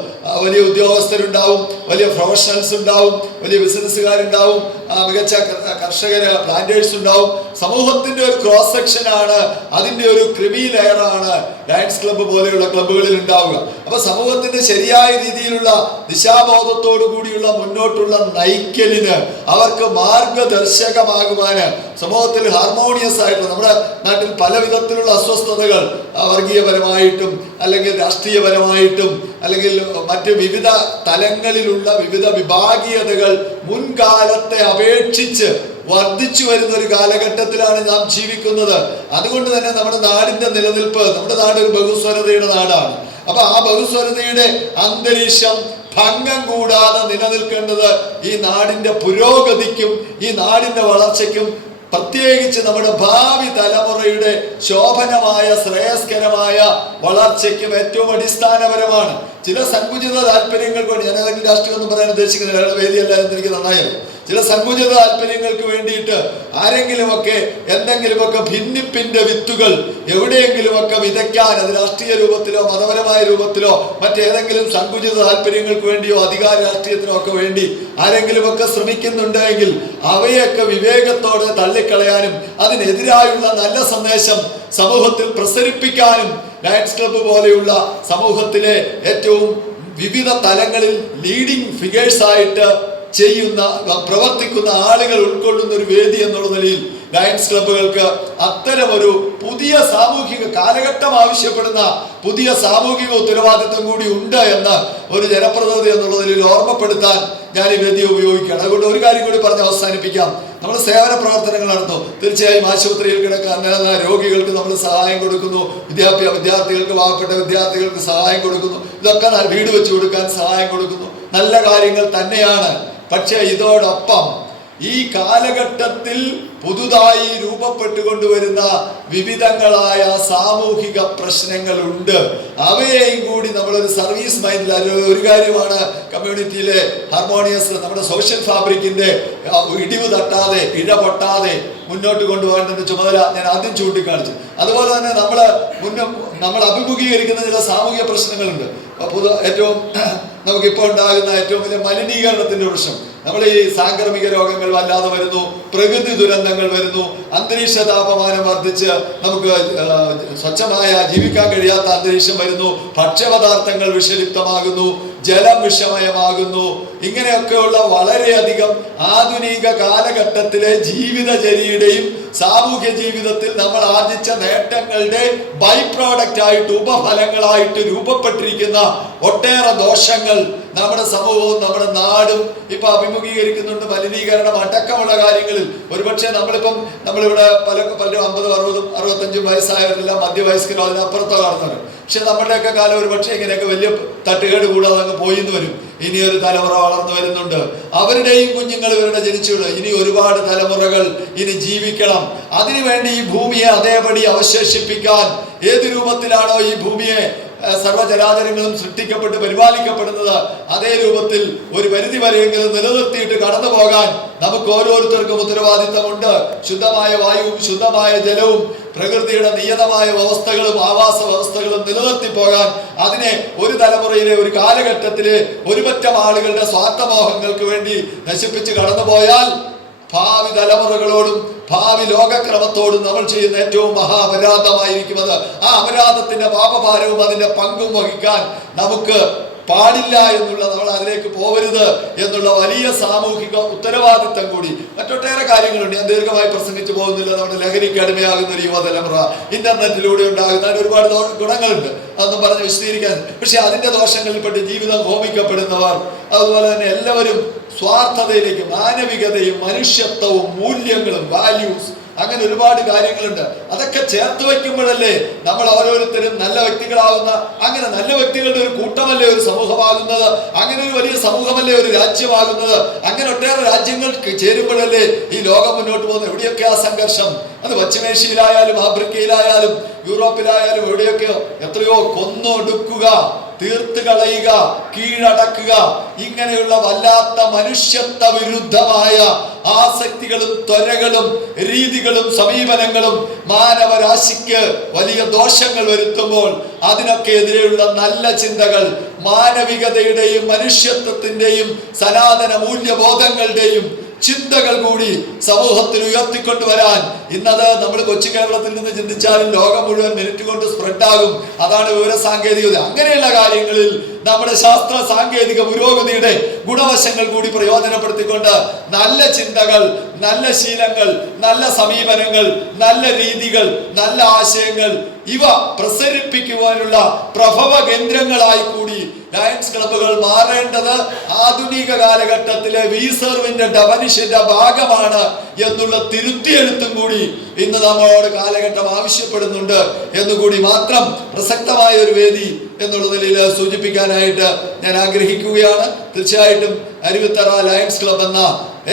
വലിയ ഉദ്യോഗസ്ഥരുണ്ടാവും, വലിയ പ്രൊഫഷണൽസ് ഉണ്ടാവും, വലിയ ബിസിനസ്സുകാരുണ്ടാവും, മികച്ച കർഷകര്, പ്ലാന്റേഴ്സ് ഉണ്ടാവും. സമൂഹത്തിന്റെ ഒരു ക്രോസ് സെക്ഷനാണ്, അതിന്റെ ഒരു ക്രിമി ലെയറാണ് ലയൺസ് ക്ലബ്ബ് പോലെയുള്ള ക്ലബ്ബുകളിൽ ഉണ്ടാവുക. അപ്പൊ സമൂഹത്തിന്റെ ശരിയായ രീതിയിലുള്ള ദിശാബോധത്തോടു കൂടിയുള്ള മുന്നോട്ടുള്ള നയിക്കലിന്, അവർക്ക് മാർഗദർശകമാകുവാന്, സമൂഹത്തിൽ ഹാർമോണിയസ് ആയിട്ട്, നമ്മുടെ നാട്ടിൽ പല വിധത്തിലുള്ള അസ്വസ്ഥതകൾ, വർഗീയപരമായിട്ടും അല്ലെങ്കിൽ രാഷ്ട്രീയപരമായിട്ടും അല്ലെങ്കിൽ മറ്റ് വിവിധ തലങ്ങളിലുള്ള വിവിധ വിഭാഗീയതകൾ മുൻകാലത്തെ അപേക്ഷിച്ച് വർദ്ധിച്ചു വരുന്ന ഒരു കാലഘട്ടത്തിലാണ് നാം ജീവിക്കുന്നത്. അതുകൊണ്ട് തന്നെ നമ്മുടെ നാടിന്റെ നിലനിൽപ്പ്, നമ്മുടെ നാട് ഒരു ബഹുസ്വരതയുടെ നാടാണ്. അപ്പൊ ആ ബഹുസ്വരതയുടെ അന്തരീക്ഷം ഭംഗം കൂടാതെ നിലനിൽക്കേണ്ടത് ഈ നാടിന്റെ പുരോഗതിക്കും ഈ നാടിന്റെ വളർച്ചയ്ക്കും, പ്രത്യേകിച്ച് നമ്മുടെ ഭാവി തലമുറയുടെ ശോഭനമായ ശ്രേയസ്കരമായ വളർച്ചയ്ക്കും ഏറ്റവും അടിസ്ഥാനപരമാണ്. ചില സങ്കുചിത താല്പര്യങ്ങൾക്ക് വേണ്ടി, ഞാൻ ഏതെങ്കിലും രാഷ്ട്രീയമൊന്നും പറയാൻ ഉദ്ദേശിക്കുന്നില്ല, അയാളുടെ വേദിയല്ല എന്ന് എനിക്ക് നന്നായിരുന്നു. ചില സങ്കുചിത താല്പര്യങ്ങൾക്ക് വേണ്ടിയിട്ട് ആരെങ്കിലുമൊക്കെ എന്തെങ്കിലുമൊക്കെ ഭിന്നിപ്പിന്റെ വിത്തുകൾ എവിടെയെങ്കിലുമൊക്കെ വിതയ്ക്കാൻ, അത് രാഷ്ട്രീയ രൂപത്തിലോ മതപരമായ രൂപത്തിലോ മറ്റേതെങ്കിലും സങ്കുചിത താല്പര്യങ്ങൾക്ക് വേണ്ടിയോ അധികാര രാഷ്ട്രീയത്തിനോ ഒക്കെ വേണ്ടി ആരെങ്കിലുമൊക്കെ ശ്രമിക്കുന്നുണ്ടെങ്കിൽ അവയൊക്കെ വിവേകത്തോടെ തള്ളിക്കളയാനും അതിനെതിരായുള്ള നല്ല സന്ദേശം സമൂഹത്തിൽ പ്രസരിപ്പിക്കാനും ലയൺസ് ക്ലബ്ബ് പോലെയുള്ള സമൂഹത്തിലെ ഏറ്റവും വിവിധ തലങ്ങളിൽ ലീഡിംഗ് ഫിഗേഴ്സ് ആയിട്ട് പ്രവർത്തിക്കുന്ന ആളുകൾ ഉൾക്കൊള്ളുന്ന ഒരു വേദി എന്നുള്ള നിലയിൽ ലയൺസ് ക്ലബ്ബുകൾക്ക് അത്തരമൊരു പുതിയ സാമൂഹിക കാലഘട്ടം ആവശ്യപ്പെടുന്ന പുതിയ സാമൂഹിക ഉത്തരവാദിത്വം കൂടി ഉണ്ട് എന്ന് ഒരു ജനപ്രതിനിധി എന്നുള്ള നിലയിൽ ഓർമ്മപ്പെടുത്താൻ ഞാൻ ഈ വേദി ഉപയോഗിക്കുകയാണ്. അതുകൊണ്ട് ഒരു കാര്യം കൂടി പറഞ്ഞ് അവസാനിപ്പിക്കാം. നമ്മൾ സേവന പ്രവർത്തനങ്ങൾ നടത്തും. തീർച്ചയായും ആശുപത്രിയിൽ കിടക്കുന്ന രോഗികൾക്ക് നമ്മൾ സഹായം കൊടുക്കുന്നു, വിദ്യാർത്ഥികൾക്ക്, പാവപ്പെട്ട വിദ്യാർത്ഥികൾക്ക് സഹായം കൊടുക്കുന്നു, ഇതൊക്കെ വീട് വെച്ച് കൊടുക്കാൻ സഹായം കൊടുക്കുന്നു, നല്ല കാര്യങ്ങൾ തന്നെയാണ്. പക്ഷേ ഇതോടൊപ്പം ഈ കാലഘട്ടത്തിൽ പുതുതായി രൂപപ്പെട്ടുകൊണ്ടുവരുന്ന വിവിധങ്ങളായ സാമൂഹിക പ്രശ്നങ്ങളുണ്ട്. അവയെയും കൂടി നമ്മളൊരു സർവീസ് മൈൻഡിൽ, ഒരു കാര്യമാണ് കമ്മ്യൂണിറ്റിയിലെ ഹാർമോണിയസ്, നമ്മുടെ സോഷ്യൽ ഫാബ്രിക്കിന്റെ ഇടിവ് തട്ടാതെ, ഇഴ പൊട്ടാതെ മുന്നോട്ട് കൊണ്ടുപോകേണ്ട ചുമതല ഞാൻ ആദ്യം ചൂണ്ടിക്കാണിച്ചു. അതുപോലെ തന്നെ നമ്മൾ അഭിമുഖീകരിക്കുന്ന ചില സാമൂഹിക പ്രശ്നങ്ങളുണ്ട്. ഏറ്റവും നമുക്കിപ്പോൾ ഉണ്ടാകുന്ന ഏറ്റവും വലിയ മലിനീകരണത്തിന്റെ പ്രശ്നം. നമ്മൾ ഈ സാംക്രമിക രോഗങ്ങൾ വല്ലാതെ വരുന്നു, പ്രകൃതി ദുരന്തങ്ങൾ വരുന്നു, അന്തരീക്ഷ താപമാനം വർദ്ധിച്ച് നമുക്ക് സ്വച്ഛമായ ജീവിക്കാൻ കഴിയാത്ത അന്തരീക്ഷം വരുന്നു, ഭക്ഷ്യപദാർത്ഥങ്ങൾ വിഷലിപ്തമാകുന്നു, ജലം വിഷമയമാകുന്നു. ഇങ്ങനെയൊക്കെയുള്ള വളരെയധികം ആധുനിക കാലഘട്ടത്തിലെ ജീവിതചര്യയുടെയും സാമൂഹ്യ ജീവിതത്തിൽ നമ്മൾ ആർജിച്ച നേട്ടങ്ങളുടെ ബൈ പ്രോഡക്റ്റ് ആയിട്ട്, ഉപഫലങ്ങളായിട്ട് രൂപപ്പെട്ടിരിക്കുന്ന ഒട്ടേറെ ദോഷങ്ങൾ നമ്മുടെ സമൂഹവും നമ്മുടെ നാടും ഇപ്പൊ അഭിമുഖീകരിക്കുന്നുണ്ട്. മലിനീകരണം അടക്കമുള്ള കാര്യങ്ങളിൽ ഒരുപക്ഷെ നമ്മളിവിടെ പലരും 50, 60, 65 വയസ്സായവരെല്ലാം മധ്യവയസ്കരോ അതിനപ്പുറത്തോ കാണുന്നവരും. പക്ഷെ നമ്മുടെയൊക്കെ കാലം ഒരുപക്ഷെ ഇങ്ങനെയൊക്കെ വലിയ തട്ടുകേട് കൂടാതെ അങ്ങ് പോയിന്ന് വരും. ഇനിയൊരു തലമുറ വളർന്നു വരുന്നുണ്ട്, അവരുടെയും കുഞ്ഞുങ്ങൾ ഇവരുടെ ജനിച്ചുള്ളൂ. ഇനി ഒരുപാട് തലമുറകൾ ഇനി ജീവിക്കണം. അതിനുവേണ്ടി ഈ ഭൂമിയെ അതേപടി അവശേഷിപ്പിക്കാൻ ഏത് രൂപത്തിലാണോ ഈ ഭൂമിയെ സർവ്വചരാചരങ്ങളും സൃഷ്ടിക്കപ്പെട്ട് പരിപാലിക്കപ്പെടുന്നത് അതേ രൂപത്തിൽ ഒരു പരിധി വരെയെങ്കിലും നിലനിർത്തിയിട്ട് കടന്നു പോകാൻ നമുക്ക് ഓരോരുത്തർക്കും ഉത്തരവാദിത്തമുണ്ട്. ശുദ്ധമായ വായുവും ശുദ്ധമായ ജലവും പ്രകൃതിയുടെ നിയതമായ വ്യവസ്ഥകളും ആവാസ വ്യവസ്ഥകളും നിലനിർത്തി പോകാൻ അതിനെ ഒരു തലമുറയിലെ ഒരു കാലഘട്ടത്തിലെ ഒരുപറ്റം ആളുകളുടെ സ്വാർത്ഥമോഹങ്ങൾക്ക് വേണ്ടി നശിപ്പിച്ച് കടന്നുപോയാൽ ഭാവി തലമുറകളോടും ഭാവി ലോകക്രമത്തോടും നമ്മൾ ചെയ്യുന്ന ഏറ്റവും മഹാപരാധമായിരിക്കും അത്. ആ അപരാധത്തിന്റെ പാപഭാരവും അതിന്റെ പങ്കും വഹിക്കാൻ നമുക്ക് പാടില്ല എന്നുള്ള, നമ്മൾ അതിലേക്ക് പോവരുത് എന്നുള്ള വലിയ സാമൂഹിക ഉത്തരവാദിത്തം കൂടി. മറ്റൊട്ടേറെ കാര്യങ്ങളുണ്ട്, ഞാൻ ദീർഘമായി പ്രസംഗിച്ചു പോകുന്നില്ല. നമ്മുടെ ലഹരിക്ക് അടിമയാകുന്ന ഒരു യുവതലമുറ, ഇന്റർനെറ്റിലൂടെ ഉണ്ടാകുന്ന ഒരുപാട് ഗുണങ്ങളുണ്ട്, അതൊന്നും പറഞ്ഞ് വിശദീകരിക്കാൻ. പക്ഷെ അതിന്റെ ദോഷങ്ങളിൽപ്പെട്ട് ജീവിതം ഹോമിക്കപ്പെടുന്നവർ, അതുപോലെ തന്നെ എല്ലാവരും സ്വാർത്ഥതയിലേക്ക്, മാനവികതയും മനുഷ്യത്വവും മൂല്യങ്ങളും വാല്യൂസ്, അങ്ങനെ ഒരുപാട് കാര്യങ്ങളുണ്ട്. അതൊക്കെ ചേർത്ത് വയ്ക്കുമ്പോഴല്ലേ നമ്മൾ ഓരോരുത്തരും നല്ല വ്യക്തികളാവുന്ന, അങ്ങനെ നല്ല വ്യക്തികളുടെ ഒരു കൂട്ടമല്ലേ ഒരു സമൂഹമാകുന്നത്, അങ്ങനെ ഒരു വലിയ സമൂഹമല്ലേ ഒരു രാജ്യമാകുന്നത്. അങ്ങനെ ഒട്ടേറെ രാജ്യങ്ങൾ ചേരുമ്പോഴല്ലേ ഈ ലോകം മുന്നോട്ട് പോകുന്നത്. എവിടെയൊക്കെ ആ സംഘർഷം, അത് പശ്ചിമേഷ്യയിലായാലും ആഫ്രിക്കയിലായാലും യൂറോപ്പിലായാലും എവിടെയൊക്കെയോ എത്രയോ കൊന്നൊടുക്കുക, തീർത്ത് കളയുക, കീഴടക്കുക, ഇങ്ങനെയുള്ള വല്ലാത്ത മനുഷ്യത്വ വിരുദ്ധമായ ആസക്തികളും ത്വരകളും രീതികളും സമീപനങ്ങളും മാനവരാശിക്ക് വലിയ ദോഷങ്ങൾ വരുത്തുമ്പോൾ അതിനൊക്കെ എതിരെയുള്ള നല്ല ചിന്തകൾ, മാനവികതയുടെയും മനുഷ്യത്വത്തിന്റെയും സനാതന മൂല്യബോധങ്ങളുടെയും ചിന്തകൾ കൂടി സമൂഹത്തിൽ ഉയർത്തിക്കൊണ്ടുവരാൻ ഇന്നത് നമ്മൾ കൊച്ചു കേരളത്തിൽ നിന്ന് ചിന്തിച്ചാലും ലോകം മുഴുവൻ മിനിറ്റ് കൊണ്ട് സ്പ്രെഡാകും. അതാണ് വിവര സാങ്കേതികത. അങ്ങനെയുള്ള കാര്യങ്ങളിൽ നമ്മുടെ ശാസ്ത്ര സാങ്കേതിക പുരോഗതിയുടെ ഗുണവശങ്ങൾ കൂടി പ്രയോജനപ്പെടുത്തിക്കൊണ്ട് നല്ല ചിന്തകൾ, നല്ല ശീലങ്ങൾ, നല്ല സമീപനങ്ങൾ, നല്ല രീതികൾ, നല്ല ആശയങ്ങൾ ഇവ പ്രസരിപ്പിക്കുവാനുള്ള പ്രഭവ കേന്ദ്രങ്ങളായി കൂടി ലയൺസ് ക്ലബ്ബുകൾ മാറേണ്ടത് ആധുനിക കാലഘട്ടത്തിലെ വിസർവിന്റെ ഡെഫിനിഷന്റെ ഭാഗമാണ് എന്നുള്ള തിരുത്തിയെഴുത്തും കൂടി ഇന്ന് നമ്മളോട് കാലഘട്ടം ആവശ്യപ്പെടുന്നുണ്ട് എന്നുകൂടി മാത്രം പ്രസക്തമായ ഒരു വേദി എന്നുള്ള നിലയിൽ സൂചിപ്പിക്കാനായിട്ട് ഞാൻ ആഗ്രഹിക്കുകയാണ്. തീർച്ചയായിട്ടും അരുവിത്തറ ലയൺസ് ക്ലബ്ബ് എന്ന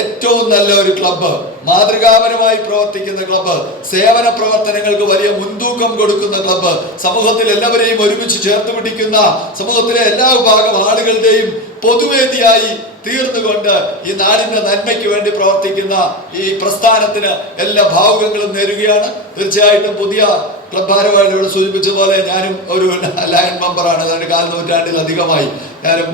ഏറ്റവും നല്ല ഒരു ക്ലബ്ബ്, മാതൃകാപരമായി പ്രവർത്തിക്കുന്ന ക്ലബ്ബ്, സേവന പ്രവർത്തനങ്ങൾക്ക് വലിയ മുൻതൂക്കം കൊടുക്കുന്ന ക്ലബ്ബ്, സമൂഹത്തിൽ എല്ലാവരെയും ഒരുമിച്ച് ചേർത്ത് പിടിക്കുന്ന, സമൂഹത്തിലെ എല്ലാ വിഭാഗം ആളുകളുടെയും പൊതുവേദിയായി തീർന്നുകൊണ്ട് ഈ നാടിന്റെ നന്മയ്ക്ക് വേണ്ടി പ്രവർത്തിക്കുന്ന ഈ പ്രസ്ഥാനത്തിന് എല്ലാ ഭാവുകങ്ങളും നേരുകയാണ്. തീർച്ചയായിട്ടും പുതിയ ക്ലബ് ഭാരവാഹികൾ ഇവിടെ സൂചിപ്പിച്ചതുപോലെ ഞാനും ഒരു ലയൺ മെമ്പറാണ്. ഏതാണ്ട് 4 നൂറ്റാണ്ടിലധികമായി ഞാനും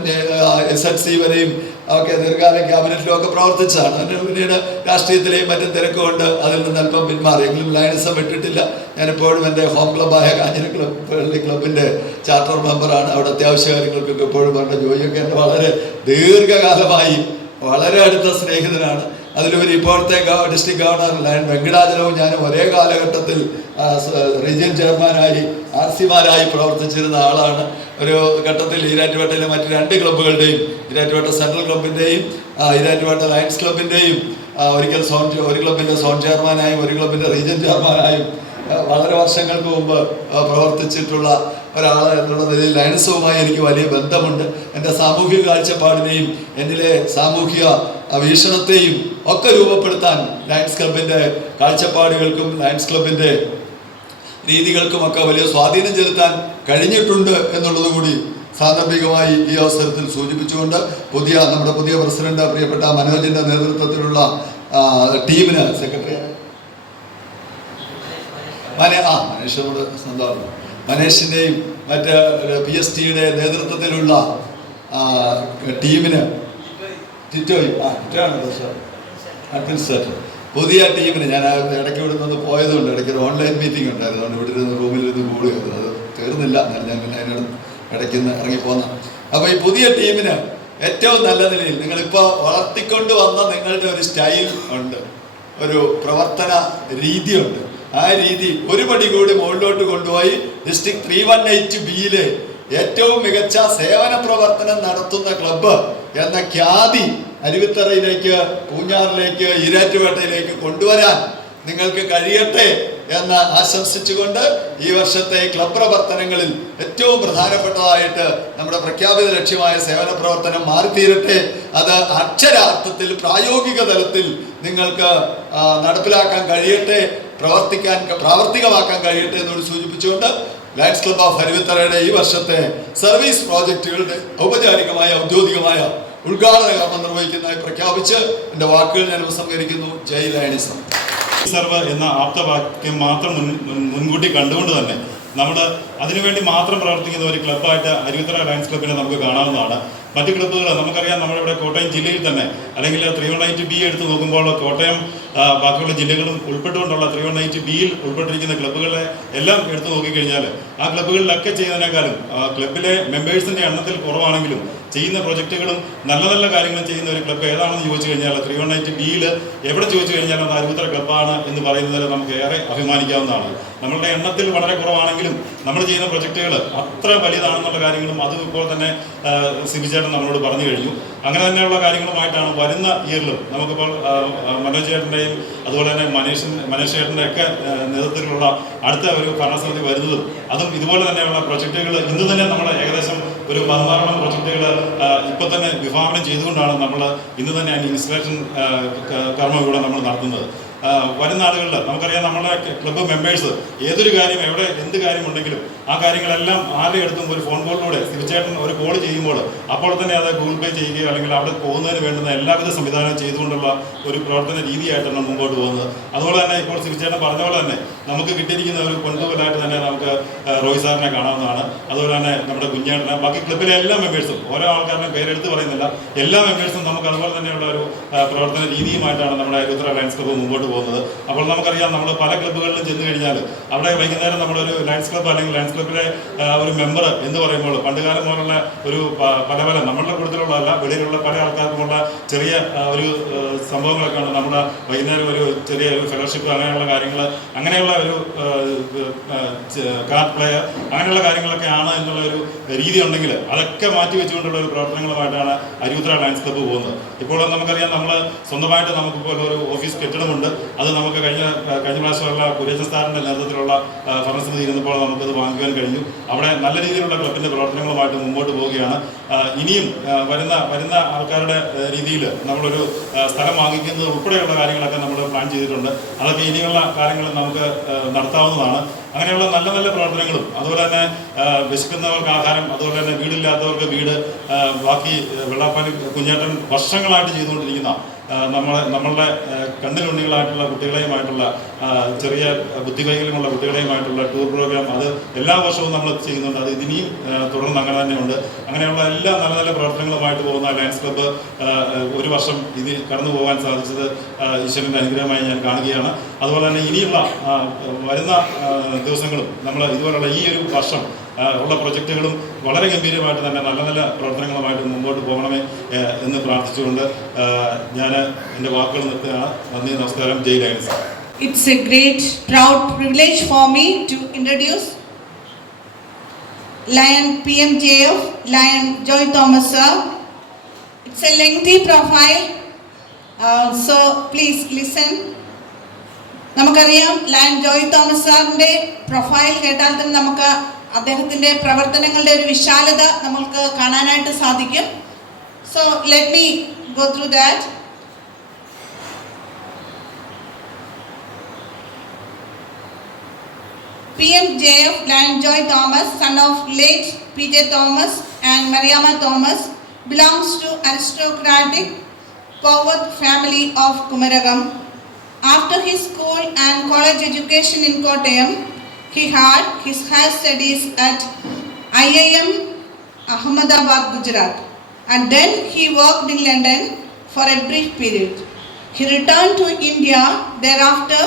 SLC വരെയും ഒക്കെ ദീർഘകാലം ക്യാബിനറ്റിലും ഒക്കെ പ്രവർത്തിച്ചതാണ്. പിന്നീട് രാഷ്ട്രീയത്തിലെയും മറ്റും തിരക്കുകൊണ്ട് അതിൽ നിന്ന് അല്പം പിന്മാറി. എങ്കിലും ലയണിസം വിട്ടിട്ടില്ല. ഞാനിപ്പോഴും എൻ്റെ ഹോം ക്ലബ്ബായ കാഞ്ഞിര ക്ലബിൻ്റെ ചാർട്ടർ മെമ്പറാണ്. അവിടെ അത്യാവശ്യ കാര്യങ്ങൾക്കൊക്കെ എപ്പോഴും പറഞ്ഞ ജോലിയൊക്കെ എൻ്റെ വളരെ ദീർഘകാലമായി വളരെ അടുത്ത സ്നേഹിതനാണ്. അതിലുപരി ഇപ്പോഴത്തെ ഡിസ്ട്രിക്ട് ഗവർണർ ലയൺ വെങ്കടാചലവും ഞാനും ഒരേ കാലഘട്ടത്തിൽ റീജിയൻ ചെയർമാനായി RC-മാരായി പ്രവർത്തിച്ചിരുന്ന ആളാണ്. ഒരു ഘട്ടത്തിൽ ഈരാറ്റുപേട്ടയിലെ മറ്റ് 2 ക്ലബ്ബുകളുടെയും, ഈരാറ്റുപേട്ട സെൻട്രൽ ക്ലബിൻ്റെയും ഈരാറ്റുപേട്ട ലയൺസ് ക്ലബിൻ്റെയും ഒരു ക്ലബിൻ്റെ സോൺ ചെയർമാനായും ഒരു ക്ലബിൻ്റെ റീജിയൻ ചെയർമാനായും വളരെ വർഷങ്ങൾക്ക് മുമ്പ് പ്രവർത്തിച്ചിട്ടുള്ള ഒരാൾ എന്നുള്ള നിലയിൽ ലയൺസുമായി എനിക്ക് വലിയ ബന്ധമുണ്ട്. എൻ്റെ സാമൂഹിക കാഴ്ചപ്പാടിനെയും എന്നിലെ സാമൂഹിക വീക്ഷണത്തെയും ഒക്കെ രൂപപ്പെടുത്താൻ ലയൺസ് ക്ലബിൻ്റെ കാഴ്ചപ്പാടുകൾക്കും ലയൺസ് ക്ലബിൻ്റെ രീതികൾക്കുമൊക്കെ വലിയ സ്വാധീനം ചെലുത്താൻ കഴിഞ്ഞിട്ടുണ്ട് എന്നുള്ളത് കൂടി സാന്ദർഭികമായി ഈ അവസരത്തിൽ സൂചിപ്പിച്ചുകൊണ്ട് നമ്മുടെ പുതിയ പ്രസിഡന്റ് പ്രിയപ്പെട്ട മനോജിന്റെ നേതൃത്വത്തിലുള്ള ടീമിന് സെക്രട്ടറി മനേഷ് നമ്മുടെ സ്വന്തമാണ്, മനേഷിൻ്റെയും മറ്റ് PSTയുടെ നേതൃത്വത്തിലുള്ള ടീമിന് അഡ്മിനിസ്ട്രേറ്റർ പുതിയ ടീമിന് ഞാൻ ഇടയ്ക്ക് ഇവിടെ നിന്ന് പോയതുകൊണ്ട് ഇടയ്ക്ക് ഒരു ഓൺലൈൻ മീറ്റിംഗ് ഉണ്ടായിരുന്നു, അതുകൊണ്ട് ഇവിടെ ഇരുന്ന് റൂമിൽ ഇരുന്ന് കൂടുകയായിരുന്നു. അത് തീർന്നില്ല, എന്നാൽ ഞാൻ പിന്നെ അതിനോട് ഇടയ്ക്ക് നിന്ന് ഇറങ്ങിപ്പോന്ന. അപ്പോൾ ഈ പുതിയ ടീമിന് ഏറ്റവും നല്ല നിലയിൽ നിങ്ങളിപ്പോൾ വളർത്തിക്കൊണ്ട് വന്ന നിങ്ങളുടെ ഒരു സ്റ്റൈൽ ഉണ്ട്, ഒരു പ്രവർത്തന രീതിയുണ്ട്. ആ രീതി ഒരു പടി കൂടി മുകളിലോട്ട് കൊണ്ടുപോയി ഡിസ്ട്രിക്ട് 318B ഏറ്റവും മികച്ച സേവന പ്രവർത്തനം നടത്തുന്ന ക്ലബ്ബ് എന്ന ഖ്യാതി അരുവിത്തറയിലേക്ക്, പൂഞ്ഞാറിലേക്ക്, ഈരാറ്റുപേട്ടയിലേക്ക് കൊണ്ടുവരാൻ നിങ്ങൾക്ക് കഴിയട്ടെ എന്ന് ആശംസിച്ചുകൊണ്ട് ഈ വർഷത്തെ ക്ലബ് പ്രവർത്തനങ്ങളിൽ ഏറ്റവും പ്രധാനപ്പെട്ടതായിട്ട് നമ്മുടെ പ്രഖ്യാപിത ലക്ഷ്യമായ സേവന പ്രവർത്തനം മാറിത്തീരട്ടെ. അത് അക്ഷരാർത്ഥത്തിൽ പ്രായോഗിക തലത്തിൽ നിങ്ങൾക്ക് നടപ്പിലാക്കാൻ കഴിയട്ടെ, പ്രാവർത്തികമാക്കാൻ കഴിയട്ടെ എന്നോട് സൂചിപ്പിച്ചുകൊണ്ട് ലയൺസ് ക്ലബ് ഓഫ് അരുവിത്തറയുടെ ഈ വർഷത്തെ സർവീസ് പ്രോജക്റ്റുകളുടെ ഔപചാരികമായ ഔദ്യോഗികമായ ഉദ്ഘാടന കർമ്മം നിർവഹിക്കുന്നതായി പ്രഖ്യാപിച്ച് എൻ്റെ വാക്കുകൾ ഞാൻ ഉപസംഹരിക്കുന്നു. ജയ് ലയണിസം. സർവ് എന്ന ആപ്തവാക്യം മാത്രം മുൻകൂട്ടി കണ്ടുകൊണ്ട് തന്നെ നമ്മൾ അതിനുവേണ്ടി മാത്രം പ്രവർത്തിക്കുന്ന ഒരു ക്ലബ്ബായിട്ട് അരുവിത്തറ ലയൺസ് ക്ലബ്ബിനെ നമുക്ക് കാണാവുന്നതാണ്. മറ്റ് ക്ലബ്ബുകൾ നമുക്കറിയാം, നമ്മളിവിടെ കോട്ടയം ജില്ലയിൽ തന്നെ അല്ലെങ്കിൽ 318B എടുത്ത് നോക്കുമ്പോൾ കോട്ടയം ബാക്കിയുള്ള ജില്ലകളും ഉൾപ്പെട്ടുകൊണ്ടുള്ള 318Bയിൽ ഉൾപ്പെട്ടിരിക്കുന്ന ക്ലബ്ബുകളെ എല്ലാം എടുത്തു നോക്കിക്കഴിഞ്ഞാൽ ആ ക്ലബ്ബുകളിലൊക്കെ ചെയ്യുന്നതിനേക്കാളും ക്ലബ്ബിലെ മെമ്പേഴ്സിൻ്റെ എണ്ണത്തിൽ കുറവാണെങ്കിലും ചെയ്യുന്ന പ്രൊജക്റ്റുകളും നല്ല നല്ല കാര്യങ്ങളും ചെയ്യുന്ന ഒരു ക്ലബ്ബ് ഏതാണെന്ന് ചോദിച്ചു കഴിഞ്ഞാൽ 318Bയിൽ എവിടെ ചോദിച്ചു കഴിഞ്ഞാലും അത് അരുവിത്തറ ക്ലബ്ബാണ് എന്ന് പറയുന്നതിൽ നമുക്ക് ഏറെ അഭിമാനിക്കാവുന്നതാണ്. നമ്മളുടെ എണ്ണത്തിൽ വളരെ കുറവാണെങ്കിലും നമ്മൾ ചെയ്യുന്ന പ്രൊജക്റ്റുകൾ അത്ര വലുതാണെന്നുള്ള കാര്യങ്ങളും അതും ഇപ്പോൾ തന്നെ സിബിചേട്ടൻ നമ്മളോട് പറഞ്ഞു കഴിഞ്ഞു. അങ്ങനെ തന്നെയുള്ള കാര്യങ്ങളുമായിട്ടാണ് വരുന്ന ഇയറിലും നമുക്കിപ്പോൾ മനോജ് ചേട്ടൻ്റെയും അതുപോലെ തന്നെ മനേഷ് ചേട്ടൻ്റെ ഒക്കെ നേതൃത്വത്തിലുള്ള അടുത്ത ഒരു ഭരണസമിതി വരുന്നതും അതും ഇതുപോലെ തന്നെയുള്ള പ്രൊജക്റ്റുകൾ ഇന്ന് തന്നെ നമ്മൾ ഏകദേശം ഒരു 16 പ്രൊജക്റ്റുകൾ ഇപ്പോൾ തന്നെ വിഭാവനം ചെയ്തുകൊണ്ടാണ് നമ്മൾ ഇന്ന് തന്നെ അതിൻ്റെ ഇൻസ്റ്റലേഷൻ കർമ്മം ഇവിടെ നമ്മൾ നടത്തുന്നത്. വരും നാളുകളിൽ നമുക്കറിയാം, നമ്മുടെ ക്ലബ്ബ് മെമ്പേഴ്സ് ഏതൊരു കാര്യം എവിടെ എന്ത് കാര്യമുണ്ടെങ്കിലും ആ കാര്യങ്ങളെല്ലാം ആരുടെ അടുത്തും ഒരു ഫോൺ കോളിലൂടെ തീർച്ചയായിട്ടും ഒരു കോൾ ചെയ്യുമ്പോൾ അപ്പോൾ തന്നെ അത് ഗൂഗിൾ പേ ചെയ്യുകയോ അല്ലെങ്കിൽ അവിടെ പോകുന്നതിന് വേണ്ടുന്ന എല്ലാവിധ സംവിധാനം ചെയ്തുകൊണ്ടുള്ള ഒരു പ്രവർത്തന രീതിയായിട്ടാണ് മുമ്പോട്ട് പോകുന്നത്. അതുപോലെ തന്നെ ഇപ്പോൾ തീർച്ചയായിട്ടും പറഞ്ഞ പോലെ തന്നെ നമുക്ക് കിട്ടിയിരിക്കുന്ന ഒരു കൊണ്ടുപോലായിട്ട് തന്നെ നമുക്ക് റോയ് സാറിനെ കാണാവുന്നതാണ്. അതുപോലെ തന്നെ നമ്മുടെ കുഞ്ഞേട്ടനെ, ബാക്കി ക്ലബ്ബിലെ എല്ലാ മെമ്പേഴ്സും, ഓരോ ആൾക്കാരുടെയും പേരെടുത്ത് പറയുന്നില്ല, എല്ലാ മെമ്പേഴ്സും നമുക്ക് അതുപോലെ തന്നെയുള്ള ഒരു പ്രവർത്തന രീതിയുമായിട്ടാണ് നമ്മുടെ അരുവിത്തറ ലയൺസ് ക്ലബ്ബ് മുമ്പോട്ട് പോകുന്നത്. അപ്പോൾ നമുക്കറിയാം, നമ്മൾ പല ക്ലബ്ബുകളിലും ചെന്ന് കഴിഞ്ഞാൽ അവിടെ വൈകുന്നേരം നമ്മളൊരു ലയൺസ് ക്ലബ്ബ് അല്ലെങ്കിൽ ലയൺസ് ക്ലബ്ബിലെ ഒരു മെമ്പർ എന്ന് പറയുമ്പോൾ പണ്ടുകാലം പോലുള്ള ഒരു പല നമ്മളുടെ കൂട്ടത്തിലുള്ളതല്ല, വെളിയിലുള്ള പല ആൾക്കാർക്കുമുള്ള ചെറിയ ഒരു സംഭവങ്ങളൊക്കെയാണ്. നമ്മുടെ വൈകുന്നേരം ഒരു ചെറിയ ഒരു ഫെലോഷിപ്പ് അങ്ങനെയുള്ള കാര്യങ്ങൾ, അങ്ങനെയുള്ള ഒരു കാർഡ് പ്ലെയർ അങ്ങനെയുള്ള കാര്യങ്ങളൊക്കെ ആണ് എന്നുള്ള ഒരു രീതി ഉണ്ടെങ്കിൽ അതൊക്കെ മാറ്റി വെച്ചുകൊണ്ടുള്ള ഒരു പ്രവർത്തനങ്ങളുമായിട്ടാണ് അരുവിത്തറ ലയൺസ് ക്ലബ്ബ് പോകുന്നത്. ഇപ്പോൾ നമുക്കറിയാം, നമ്മൾ സ്വന്തമായിട്ട് നമുക്കിപ്പോൾ ഒരു ഓഫീസ് കെട്ടിടമുണ്ട്. അത് നമുക്ക് കഴിഞ്ഞ പ്രാവശ്യമുള്ള കുര്യച്ചൻ സാറിൻ്റെ നേതൃത്വത്തിലുള്ള ഭരണസമിതി ഇരുന്നപ്പോൾ നമുക്കത് വാങ്ങിക്കുവാൻ കഴിഞ്ഞു. അവിടെ നല്ല രീതിയിലുള്ള ക്ലബിൻ്റെ പ്രവർത്തനങ്ങളുമായിട്ട് മുമ്പോട്ട് പോവുകയാണ്. ഇനിയും വരുന്ന ആൾക്കാരുടെ രീതിയിൽ നമ്മളൊരു സ്ഥലം വാങ്ങിക്കുന്നത് ഉൾപ്പെടെയുള്ള കാര്യങ്ങളൊക്കെ നമ്മൾ പ്ലാൻ ചെയ്തിട്ടുണ്ട്. അതൊക്കെ ഇനിയുള്ള കാര്യങ്ങൾ നമുക്ക് നടത്താവുന്നതാണ്. അങ്ങനെയുള്ള നല്ല നല്ല പ്രവർത്തനങ്ങളും അതുപോലെ തന്നെ വിശക്കുന്നവർക്ക് ആഹാരം, അതുപോലെ തന്നെ വീടില്ലാത്തവർക്ക് വീട്, ബാക്കി വെള്ളാപ്പാലി കുഞ്ഞേട്ടൻ വർഷങ്ങളായിട്ട് ചെയ്തുകൊണ്ടിരിക്കുന്ന നമ്മളുടെ കണ്ണിലുണ്ണികളായിട്ടുള്ള കുട്ടികളെയുമായിട്ടുള്ള ചെറിയ ബുദ്ധിവൈകല്യമുള്ള കുട്ടികളെയുമായിട്ടുള്ള ടൂർ പ്രോഗ്രാം, അത് എല്ലാ വർഷവും നമ്മൾ ചെയ്യുന്നുണ്ട്. അത് ഇനിയും തുടർന്ന് അങ്ങനെ തന്നെയുണ്ട്. അങ്ങനെയുള്ള എല്ലാ നല്ല നല്ല പ്രവർത്തനങ്ങളുമായിട്ട് പോകുന്ന ലയൺസ് ക്ലബ്ബ് ഒരു വർഷം ഇത് കടന്നു പോകാൻ സാധിച്ചത് ഈശ്വരൻ്റെ അനുഗ്രഹമായി ഞാൻ കാണുകയാണ്. അതുപോലെ തന്നെ ഇനിയുള്ള വരുന്ന ദിവസങ്ങളും നമ്മൾ ഇതുപോലുള്ള ഈ ഒരു വർഷം ഉള്ള പ്രൊജക്റ്റുകളും വളരെ ഗംഭീരമായിട്ട് തന്നെ നല്ല നല്ല പ്രവർത്തനങ്ങളുമായിട്ട് മുമ്പോട്ട് പോകണമേ എന്ന് പ്രാർത്ഥിച്ചുകൊണ്ട് ഞാൻ എൻ്റെ വാക്കുകൾ നിർത്തുകയാണ്. നന്ദി, നമസ്കാരം. ജയ് lions. It's a great proud privilege for me to introduce Lion PMJF, Lion Joy Thomas sir. It's a lengthy profile, so please listen. നമുക്കറിയാം, ലയൺ ജോയ് തോമസ് സാറിൻ്റെ പ്രൊഫൈൽ കേട്ടാൽ തന്നെ നമുക്ക് അദ്ദേഹത്തിൻ്റെ പ്രവർത്തനങ്ങളുടെ ഒരു വിശാലത നമുക്ക് കാണാനായിട്ട് സാധിക്കും. So let me go through that. PMJF Lion Joy Thomas, son of late P.J. Thomas and Mariama Thomas, belongs to aristocratic Powath family of Kumaragam. After his school and college education in Kottayam, he had his higher studies at IIM Ahmedabad, Gujarat. and then he worked in London for a brief period. He returned to India thereafter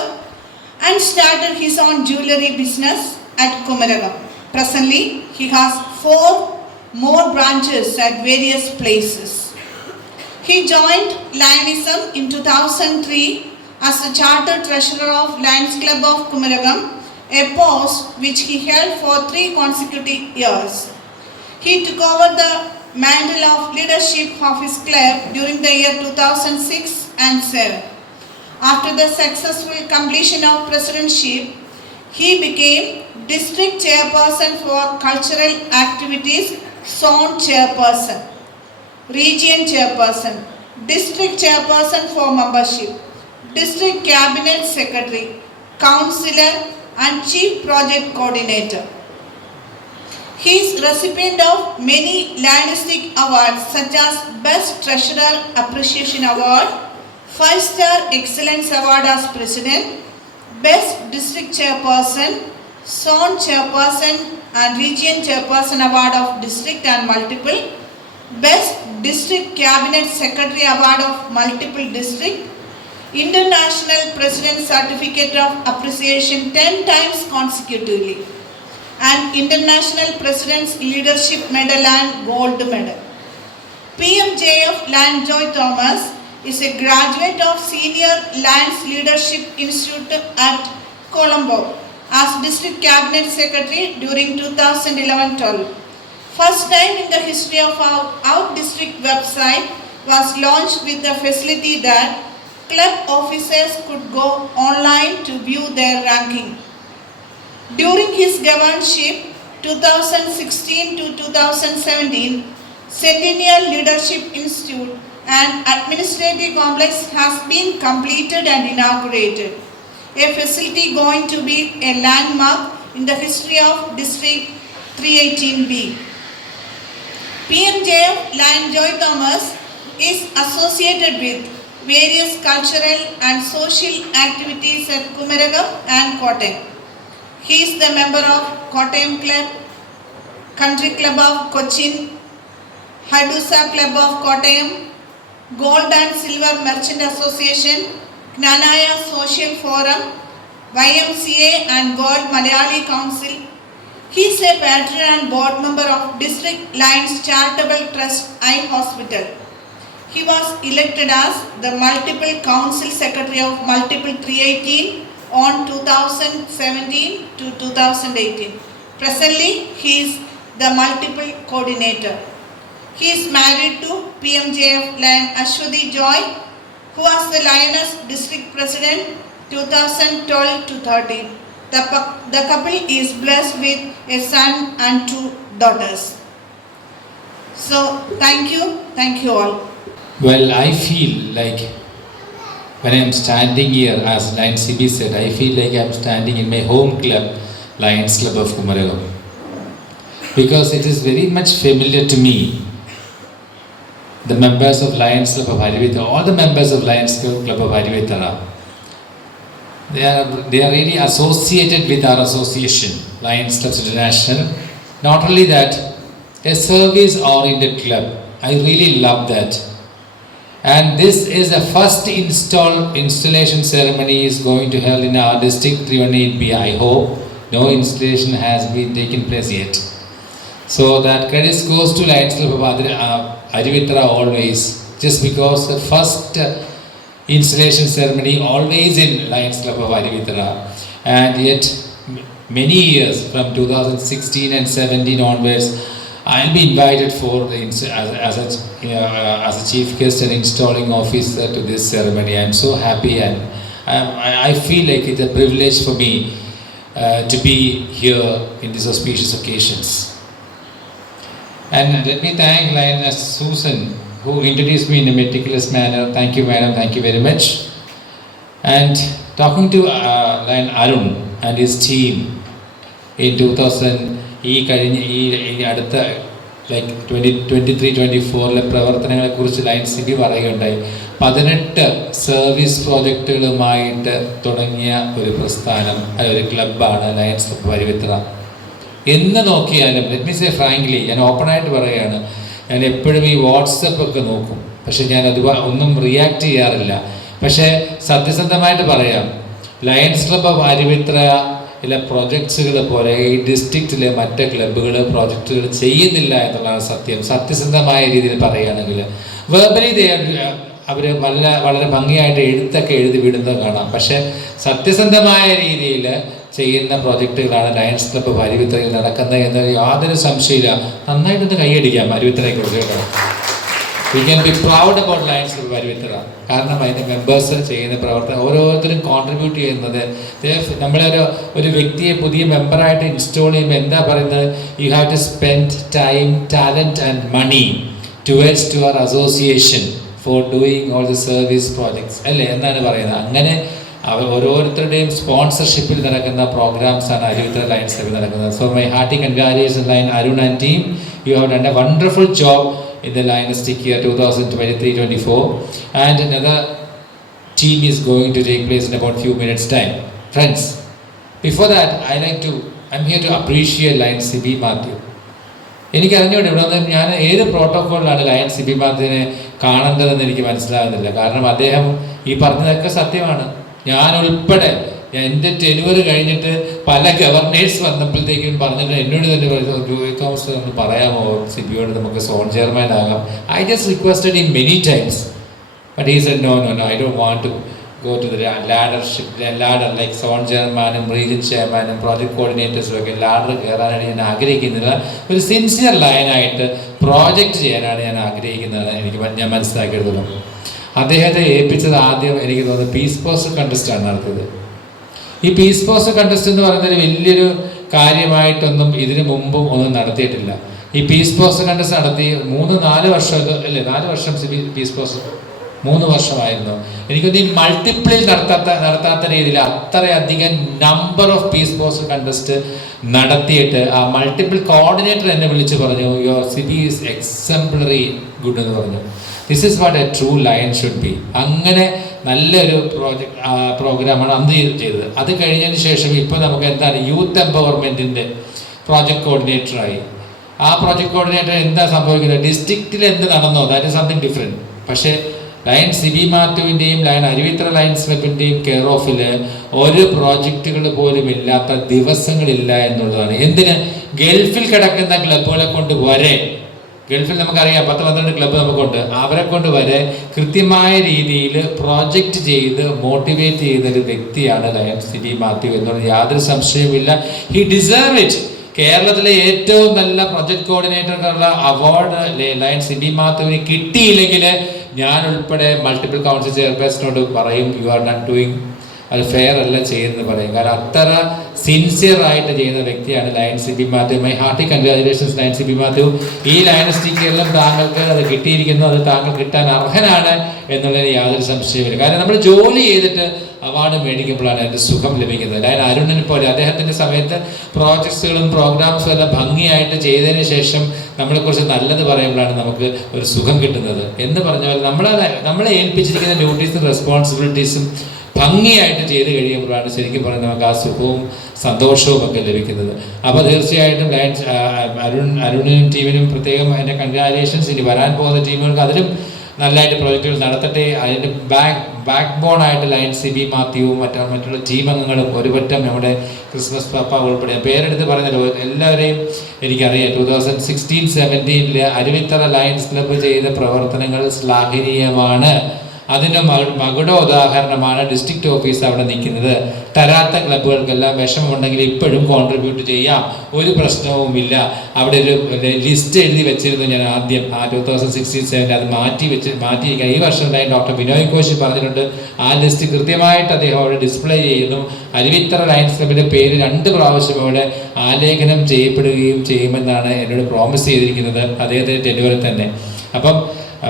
and started his own jewellery business at Kumaragam. Presently, he has 4 more branches at various places. He joined Lionism in 2003 as the Charter Treasurer of Lions Club of Kumaragam, a post which he held for 3 consecutive years. He took over the mantle of leadership of his club during the year 2006 and 7. After the successful completion of presidentship, he became District Chairperson for Cultural Activities, Zone Chairperson, Region Chairperson, District Chairperson for Membership, District Cabinet Secretary, Councillor and Chief Project Coordinator. He is recipient of many Lionistic awards such as Best Treasurer Appreciation Award, 5-Star Excellence Award as President, Best District Chairperson, Zone Chairperson and Region Chairperson Award of District and Multiple, Best District Cabinet Secretary Award of Multiple District, International President Certificate of Appreciation 10 times consecutively, and International President's Leadership Medal and Gold Medal. PMJF Lanjoy Thomas is a graduate of Senior Lions Leadership Institute at Colombo as District Cabinet Secretary during 2011-12. First time in the history of our district website was launched with the facility that club officers could go online to view their ranking. During his governorship 2016 to 2017, Centennial Leadership Institute and Administrative Complex has been completed and inaugurated, a facility going to be a landmark in the history of District 318B. PMJF Lanjoy Thomas is associated with various cultural and social activities at Kumaragam and Kottayam. He is the member of Kottayam Club, Country Club of Cochin, Hadusa Club of Kottayam, Gold and Silver Merchant Association, Gnanaya Social Forum, YMCA and World Malayali Council. He is a patron and board member of District Lions Charitable Trust Eye Hospital. He was elected as the Multiple Council Secretary of Multiple 318 on 2017 to 2018. Presently, he is the Multiple Coordinator. He is married to PMJF Lion Ashwati Joy, who was the Lioness District President 2012 to 13. The couple is blessed with a son and 2 daughters. So, thank you all. Well, I feel like when I am standing here, as Lion CB said, I feel like I am standing in my home club, Lions Club of Kumaragam, because it is very much familiar to me. The members of Lions Club of Harivithara, all the members of Lions Club of Harivithara, they are really associated with our association, Lions Clubs International. Not only that, a service-oriented club. I really love that. And this is the first installation ceremony is going to held in our district 318B. I hope no installation has been taken place yet. So that credit goes to Lions Club of Harivithara always, just because the first installation ceremony always in Lions Club of Harivithara, and yet many years from 2016 and 17 onwards, I'll be invited for the as a chief guest and installing officer to this ceremony. I'm so happy, and I feel like it's a privilege for me to be here in these auspicious occasions. And let me thank Lioness Susan, who introduced me in a meticulous manner. Thank you, madam. Thank you very much. And talking to Lion Arun and his team in 2000. ഈ അടുത്ത like 2023-24 പ്രവർത്തനങ്ങളെക്കുറിച്ച് lion CB പറയുകയുണ്ടായി. 18 service പ്രോജക്റ്റുകളുമായിട്ട് തുടങ്ങിയ ഒരു പ്രസ്ഥാനം, ഒരു ക്ലബ്ബാണ് lions club ഹരിവിത്ര. എന്ന് നോക്കിയാലും ലെറ്റ് മീ സേ ഫ്രാങ്ക്ലി, ഞാൻ ഓപ്പണായിട്ട് പറയുകയാണ്, ഞാൻ എപ്പോഴും ഈ വാട്സപ്പ് ഒക്കെ നോക്കും, പക്ഷെ ഞാൻ ഒന്നും റിയാക്ട് ചെയ്യാറില്ല. പക്ഷേ സത്യസന്ധമായിട്ട് പറയാം, ലയൺസ് ക്ലബ്ബ് ഓഫ് അരുവിത്രയിലെ പ്രൊജക്ട്സുകൾ പോലെ ഈ ഡിസ്ട്രിക്റ്റിലെ മറ്റ് ക്ലബ്ബുകൾ പ്രോജക്റ്റുകൾ ചെയ്യുന്നില്ല എന്നുള്ളതാണ് സത്യം. സത്യസന്ധമായ രീതിയിൽ പറയുകയാണെങ്കിൽ വെർബലി അവർ വളരെ ഭംഗിയായിട്ട് എഴുത്തൊക്കെ എഴുതി വിടുന്നത് കാണാം. പക്ഷേ സത്യസന്ധമായ രീതിയിൽ ചെയ്യുന്ന പ്രോജക്റ്റുകളാണ് ലയൺസ് ക്ലബ്ബ് ഓഫ് അരുവിത്രയിൽ നടക്കുന്നത് എന്നൊരു യാതൊരു സംശയമില്ല. നന്നായിട്ടൊന്ന് കൈയടിക്കാം അരുവിത്രയെക്കുറിച്ച് കേട്ടോ. We can be proud about lions club of Aruvithura. കാരണം അതിൻ്റെ മെമ്പേഴ്സ് ചെയ്യുന്ന പ്രവർത്തനം ഓരോരുത്തരും കോൺട്രിബ്യൂട്ട് ചെയ്യുന്നത്. നമ്മളെ ഒരു വ്യക്തിയെ പുതിയ മെമ്പറായിട്ട് ഇൻസ്റ്റോൾ ചെയ്യുമ്പോൾ എന്താ പറയുന്നത്? You have to spend time, talent and money towards to our association for doing all the service projects അല്ലേ എന്നാണ് പറയുന്നത്. അങ്ങനെ ഓരോരുത്തരുടെയും സ്പോൺസർഷിപ്പിൽ നടക്കുന്ന പ്രോഗ്രാംസാണ് അരുവിത്ര ലയൺസ് ക്ലബ്ബിൽ നടക്കുന്നത്. So my hearty congratulations lion Arun and team. You have done A wonderful job in the Lionistic year 2023-24, and another team is going to take place in about few minutes time. Friends, before that I'm here to appreciate Lion C.B. Matthew. എനിക്ക് അറിഞ്ഞുകൊണ്ട് ഇവിടെ വന്ന് ഞാൻ ഏത് പ്രോട്ടോക്കോളിലാണ് lion C.B. മാത്യുവിനെ കാണേണ്ടതെന്ന് എനിക്ക് മനസ്സിലാകുന്നില്ല. കാരണം അദ്ദേഹം ഈ പറഞ്ഞതൊക്കെ സത്യമാണ്. ഞാൻ ഉൾപ്പെടെ എൻ്റെ ടെനുവർ കഴിഞ്ഞിട്ട് പല ഗവർണേഴ്സ് വന്നപ്പോഴത്തേക്കും പറഞ്ഞിട്ട് എന്നോട് തന്നെ ഒന്ന് പറയാമോ സിബിയോട് നമുക്ക് സോൺ ചെയർമാൻ ആകാം. I just requested in many times, but he said no, I don't want to go to the ladder like zone ചെയർമാനും റീജിയൻ ചെയർമാനും പ്രോജക്ട് കോർഡിനേറ്റേഴ്സും ഒക്കെ ലാഡർ കയറാനാണ് ഞാൻ ആഗ്രഹിക്കുന്നത്. ഒരു സിൻസിയർ ലയനായിട്ട് പ്രോജക്റ്റ് ചെയ്യാനാണ് ഞാൻ ആഗ്രഹിക്കുന്നത്. ഞാൻ മനസ്സിലാക്കിയെടുത്തോളം അദ്ദേഹത്തെ ഏൽപ്പിച്ചത് ആദ്യം എനിക്ക് തോന്നുന്നു പീസ് പോസ്റ്റർ കണ്ടസ്റ്റാണ് നടത്തിയത്. ഈ പീസ് പോസ്റ്റർ കണ്ടസ്റ്റ് എന്ന് പറയുന്നത് വലിയൊരു കാര്യമായിട്ടൊന്നും ഇതിനു മുമ്പും ഒന്നും നടത്തിയിട്ടില്ല. ഈ പീസ് പോസ്റ്റർ കണ്ടസ്റ്റ് നടത്തി 3-4 വർഷം അല്ലേ, 4 വർഷം പീസ് പോസ്റ്റർ 3 വർഷമായിരുന്നു. എനിക്കൊന്ന് ഈ മൾട്ടിപ്പിളിൽ നടത്താത്ത രീതിയിൽ അത്രയധികം number of peace poster contest നടത്തിയിട്ട് ആ മൾട്ടിപ്പിൾ കോർഡിനേറ്റർ എന്നെ വിളിച്ച് പറഞ്ഞു, your CB is exemplary good എന്ന് പറഞ്ഞു. This is what a true lion should be. അങ്ങനെ നല്ലൊരു പ്രോഗ്രാമാണ് അന്ന് ചെയ്തത്. അത് കഴിഞ്ഞതിന് ശേഷം ഇപ്പോൾ നമുക്ക് എന്താണ് യൂത്ത് എംപവർമെൻറ്റിൻ്റെ പ്രോജക്റ്റ് കോർഡിനേറ്ററായി. ആ പ്രോജക്റ്റ് കോർഡിനേറ്റർ എന്താ സംഭവിക്കുന്നത്? ഡിസ്ട്രിക്റ്റിൽ എന്ത് നടന്നോ ദാറ്റ് ഇസ് സംതിങ് ഡിഫറെൻറ്റ്. പക്ഷേ ലയൺ C.B. മാത്യുവിൻ്റെയും ലയൺ അരുവിത്ര ലയൺസ് ക്ലബിൻ്റെയും കെയർ ഓഫിൽ ഒരു പ്രോജക്റ്റുകൾ പോലും ഇല്ലാത്ത ദിവസങ്ങളില്ല എന്നുള്ളതാണ്. എന്തിന്? ഗൾഫിൽ കിടക്കുന്ന ക്ലബ്ബുകളെ കൊണ്ട് വരെ, ഗൾഫിൽ നമുക്കറിയാം 10-12 ക്ലബ്ബ് നമുക്കുണ്ട്, അവരെ കൊണ്ട് വരെ കൃത്യമായ രീതിയിൽ പ്രോജക്റ്റ് ചെയ്ത് മോട്ടിവേറ്റ് ചെയ്യുന്ന ഒരു വ്യക്തിയാണ് ലയൺ C.B. മാത്യു എന്നുള്ളത് യാതൊരു സംശയവുമില്ല. He deserve it. കേരളത്തിലെ ഏറ്റവും നല്ല പ്രൊജക്ട് കോർഡിനേറ്റർക്കുള്ള അവാർഡ് ലയൺ C.B. മാത്യുവിന് കിട്ടിയില്ലെങ്കിൽ ഞാൻ ഉൾപ്പെടെ മൾട്ടിപ്പിൾ കൗൺസിൽ ചെയർപേഴ്സണോട് പറയും, യു ആർ നോട്ട് ഡൂയിങ്, അത് ഫെയർ അല്ല ചെയ്യുന്നത് പറയും. കാരണം അത്ര സിൻസിയർ ആയിട്ട് ചെയ്യുന്ന വ്യക്തിയാണ് lion C.B. Mathew. My hearty congratulations lion C.B. Mathew. ഈ ലയണിസ്റ്റിക് കേരളം താങ്കൾക്ക് അത് കിട്ടിയിരിക്കുന്നു, അത് താങ്കൾ കിട്ടാൻ അർഹനാണ് എന്നുള്ളതിന് യാതൊരു സംശയമില്ല. കാരണം നമ്മൾ ജോലി ചെയ്തിട്ട് അവാർഡ് മേടിക്കുമ്പോഴാണ് അതിൻ്റെ സുഖം ലഭിക്കുന്നത്. ലയൺ അരുണിനെ പോലെ അദ്ദേഹത്തിൻ്റെ സമയത്ത് പ്രോജക്ട്സുകളും പ്രോഗ്രാംസും എല്ലാം ഭംഗിയായിട്ട് ചെയ്തതിന് ശേഷം നമ്മളെക്കുറിച്ച് നല്ലത് പറയുമ്പോഴാണ് നമുക്ക് ഒരു സുഖം കിട്ടുന്നത്. എന്ന് പറഞ്ഞാൽ നമ്മളെ ഏൽപ്പിച്ചിരിക്കുന്ന ഡ്യൂട്ടീസും റെസ്പോൺസിബിലിറ്റീസും ഭംഗിയായിട്ട് ചെയ്ത് കഴിയുമ്പോഴാണ് ശരിക്കും പറയുന്നത് നമുക്ക് ആ സുഖവും സന്തോഷവും ഒക്കെ ലഭിക്കുന്നത്. അപ്പോൾ തീർച്ചയായിട്ടും ലയൺ അരുണിനും ടീമിനും പ്രത്യേകം എൻ്റെ കൺഗ്രാജുലേഷൻസ്. ഇനി വരാൻ പോകുന്ന ടീമുകൾക്ക് അതിലും നല്ലതായിട്ട് പ്രോജക്റ്റുകൾ നടത്തട്ടെ. അതിൻ്റെ ബാക്ക് ബോണായിട്ട് ലയൺ C.B. മാത്യുവും മറ്റുള്ള ടീം അംഗങ്ങളും ഒരുപറ്റം നമ്മുടെ ക്രിസ്മസ് പപ്പ ഉൾപ്പെടെ പേരെടുത്ത് പറയുന്നല്ലോ എല്ലാവരെയും എനിക്കറിയാം. 2016-17 അരുവിത്തറ ലയൺസ് ക്ലബ്ബ് ചെയ്ത പ്രവർത്തനങ്ങൾ ശ്ലാഘനീയമാണ്. അതിൻ്റെ മകുട ഉദാഹരണമാണ് ഡിസ്ട്രിക്ട് ഓഫീസ് അവിടെ നിൽക്കുന്നത്. തരാത്ത ക്ലബ്ബുകൾക്കെല്ലാം വിഷമമുണ്ടെങ്കിൽ ഇപ്പോഴും കോൺട്രിബ്യൂട്ട് ചെയ്യാം, ഒരു പ്രശ്നവുമില്ല. അവിടെ ഒരു ലിസ്റ്റ് എഴുതി വെച്ചിരുന്നു ഞാൻ ആദ്യം 2016-17 അത് മാറ്റിയിരിക്കുക. ഈ വർഷം ഡോക്ടർ ബിനോയ് കോശി പറഞ്ഞിട്ടുണ്ട്, ആ ലിസ്റ്റ് കൃത്യമായിട്ട് അദ്ദേഹം അവിടെ ഡിസ്പ്ലേ ചെയ്യുന്നു. അരുവിത്തറ ലയൺസ് ക്ലബിൻ്റെ പേര് 2 പ്രാവശ്യം അവിടെ ആലേഖനം ചെയ്യപ്പെടുകയും ചെയ്യുമെന്നാണ് എന്നോട് പ്രോമിസ് ചെയ്തിരിക്കുന്നത് അദ്ദേഹത്തിൻ്റെ ടെനുവറിൽ തന്നെ. അപ്പം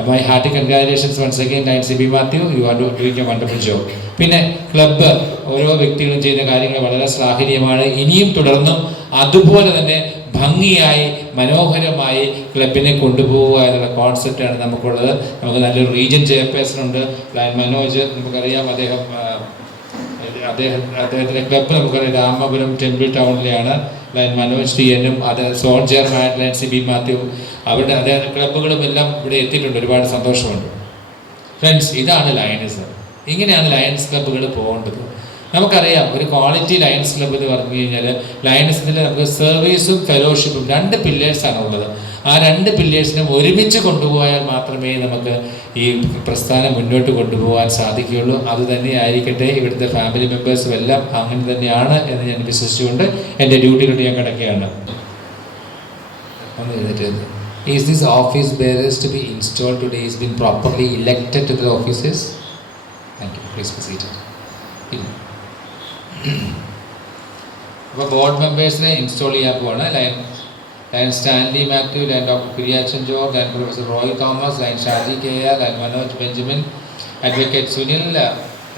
my hearty congratulations once again lion C.B. Mathew, you are doing a wonderful job. പിന്നെ ക്ലബ്ബ് ഓരോ വ്യക്തികളും ചെയ്യുന്ന കാര്യങ്ങൾ വളരെ ശ്ലാഘനീയമാണ്. ഇനിയും തുടർന്നും അതുപോലെ തന്നെ ഭംഗിയായി മനോഹരമായി ക്ലബിനെ കൊണ്ടുപോവുക എന്നുള്ള കോൺസെപ്റ്റാണ് നമുക്കുള്ളത്. നമുക്ക് നല്ലൊരു റീജിയൻ ചെയർപേഴ്സൺ ഉണ്ട്, ലയൺ മനോജ്, നമുക്കറിയാം അദ്ദേഹം അദ്ദേഹത്തിൻ്റെ ക്ലബ്ബ് നമുക്കറിയാം രാമപുരം ടെമ്പിൾ ടൗണിലെയാണ്. ലൈൻ മനോജ് ടി എന്നും അത് zone chairman lion C B Mathew അവരുടെ അദ്ദേഹം ക്ലബ്ബുകളും എല്ലാം ഇവിടെ എത്തിയിട്ടുണ്ട്. ഒരുപാട് സന്തോഷമുണ്ട്. ഫ്രണ്ട്സ്, ഇതാണ് ലയൺസ്. ഇങ്ങനെയാണ് ലയൺസ് ക്ലബ്ബുകൾ പോകേണ്ടത്. നമുക്കറിയാം ഒരു ക്വാളിറ്റി ലയൺസ് ക്ലബ്ബ് എന്ന് പറഞ്ഞു കഴിഞ്ഞാൽ ലയൺസിൽ നമുക്ക് സർവീസും ഫെലോഷിപ്പും 2 പില്ലേഴ്സാണ് ഉള്ളത്. ആ 2 പില്ലേഴ്സിനും ഒരുമിച്ച് കൊണ്ടുപോയാൽ മാത്രമേ നമുക്ക് ഈ പ്രസ്ഥാനം മുന്നോട്ട് കൊണ്ടുപോകാൻ സാധിക്കുകയുള്ളൂ. അത് തന്നെ ആയിരിക്കട്ടെ ഇവിടുത്തെ ഫാമിലി മെമ്പേഴ്സും എല്ലാം അങ്ങനെ തന്നെയാണ് എന്ന് ഞാൻ വിശ്വസിച്ചുകൊണ്ട് എൻ്റെ ഡ്യൂട്ടിയിലോട്ട് ഞാൻ കിടക്കുകയാണ്. Is this office bearers to be installed today is been properly elected to the offices? Thank you. Please be seated. അപ്പോൾ ബോർഡ് മെമ്പേഴ്സിനെ ഇൻസ്റ്റാൾ ചെയ്യാൻ പോവാണ്. Lion Stanley Mathew, lion doctor Piriyachan George, lion professor Roy Thomas, lion Shaji K R, lion Manoj Benjamin, advocate Sunil,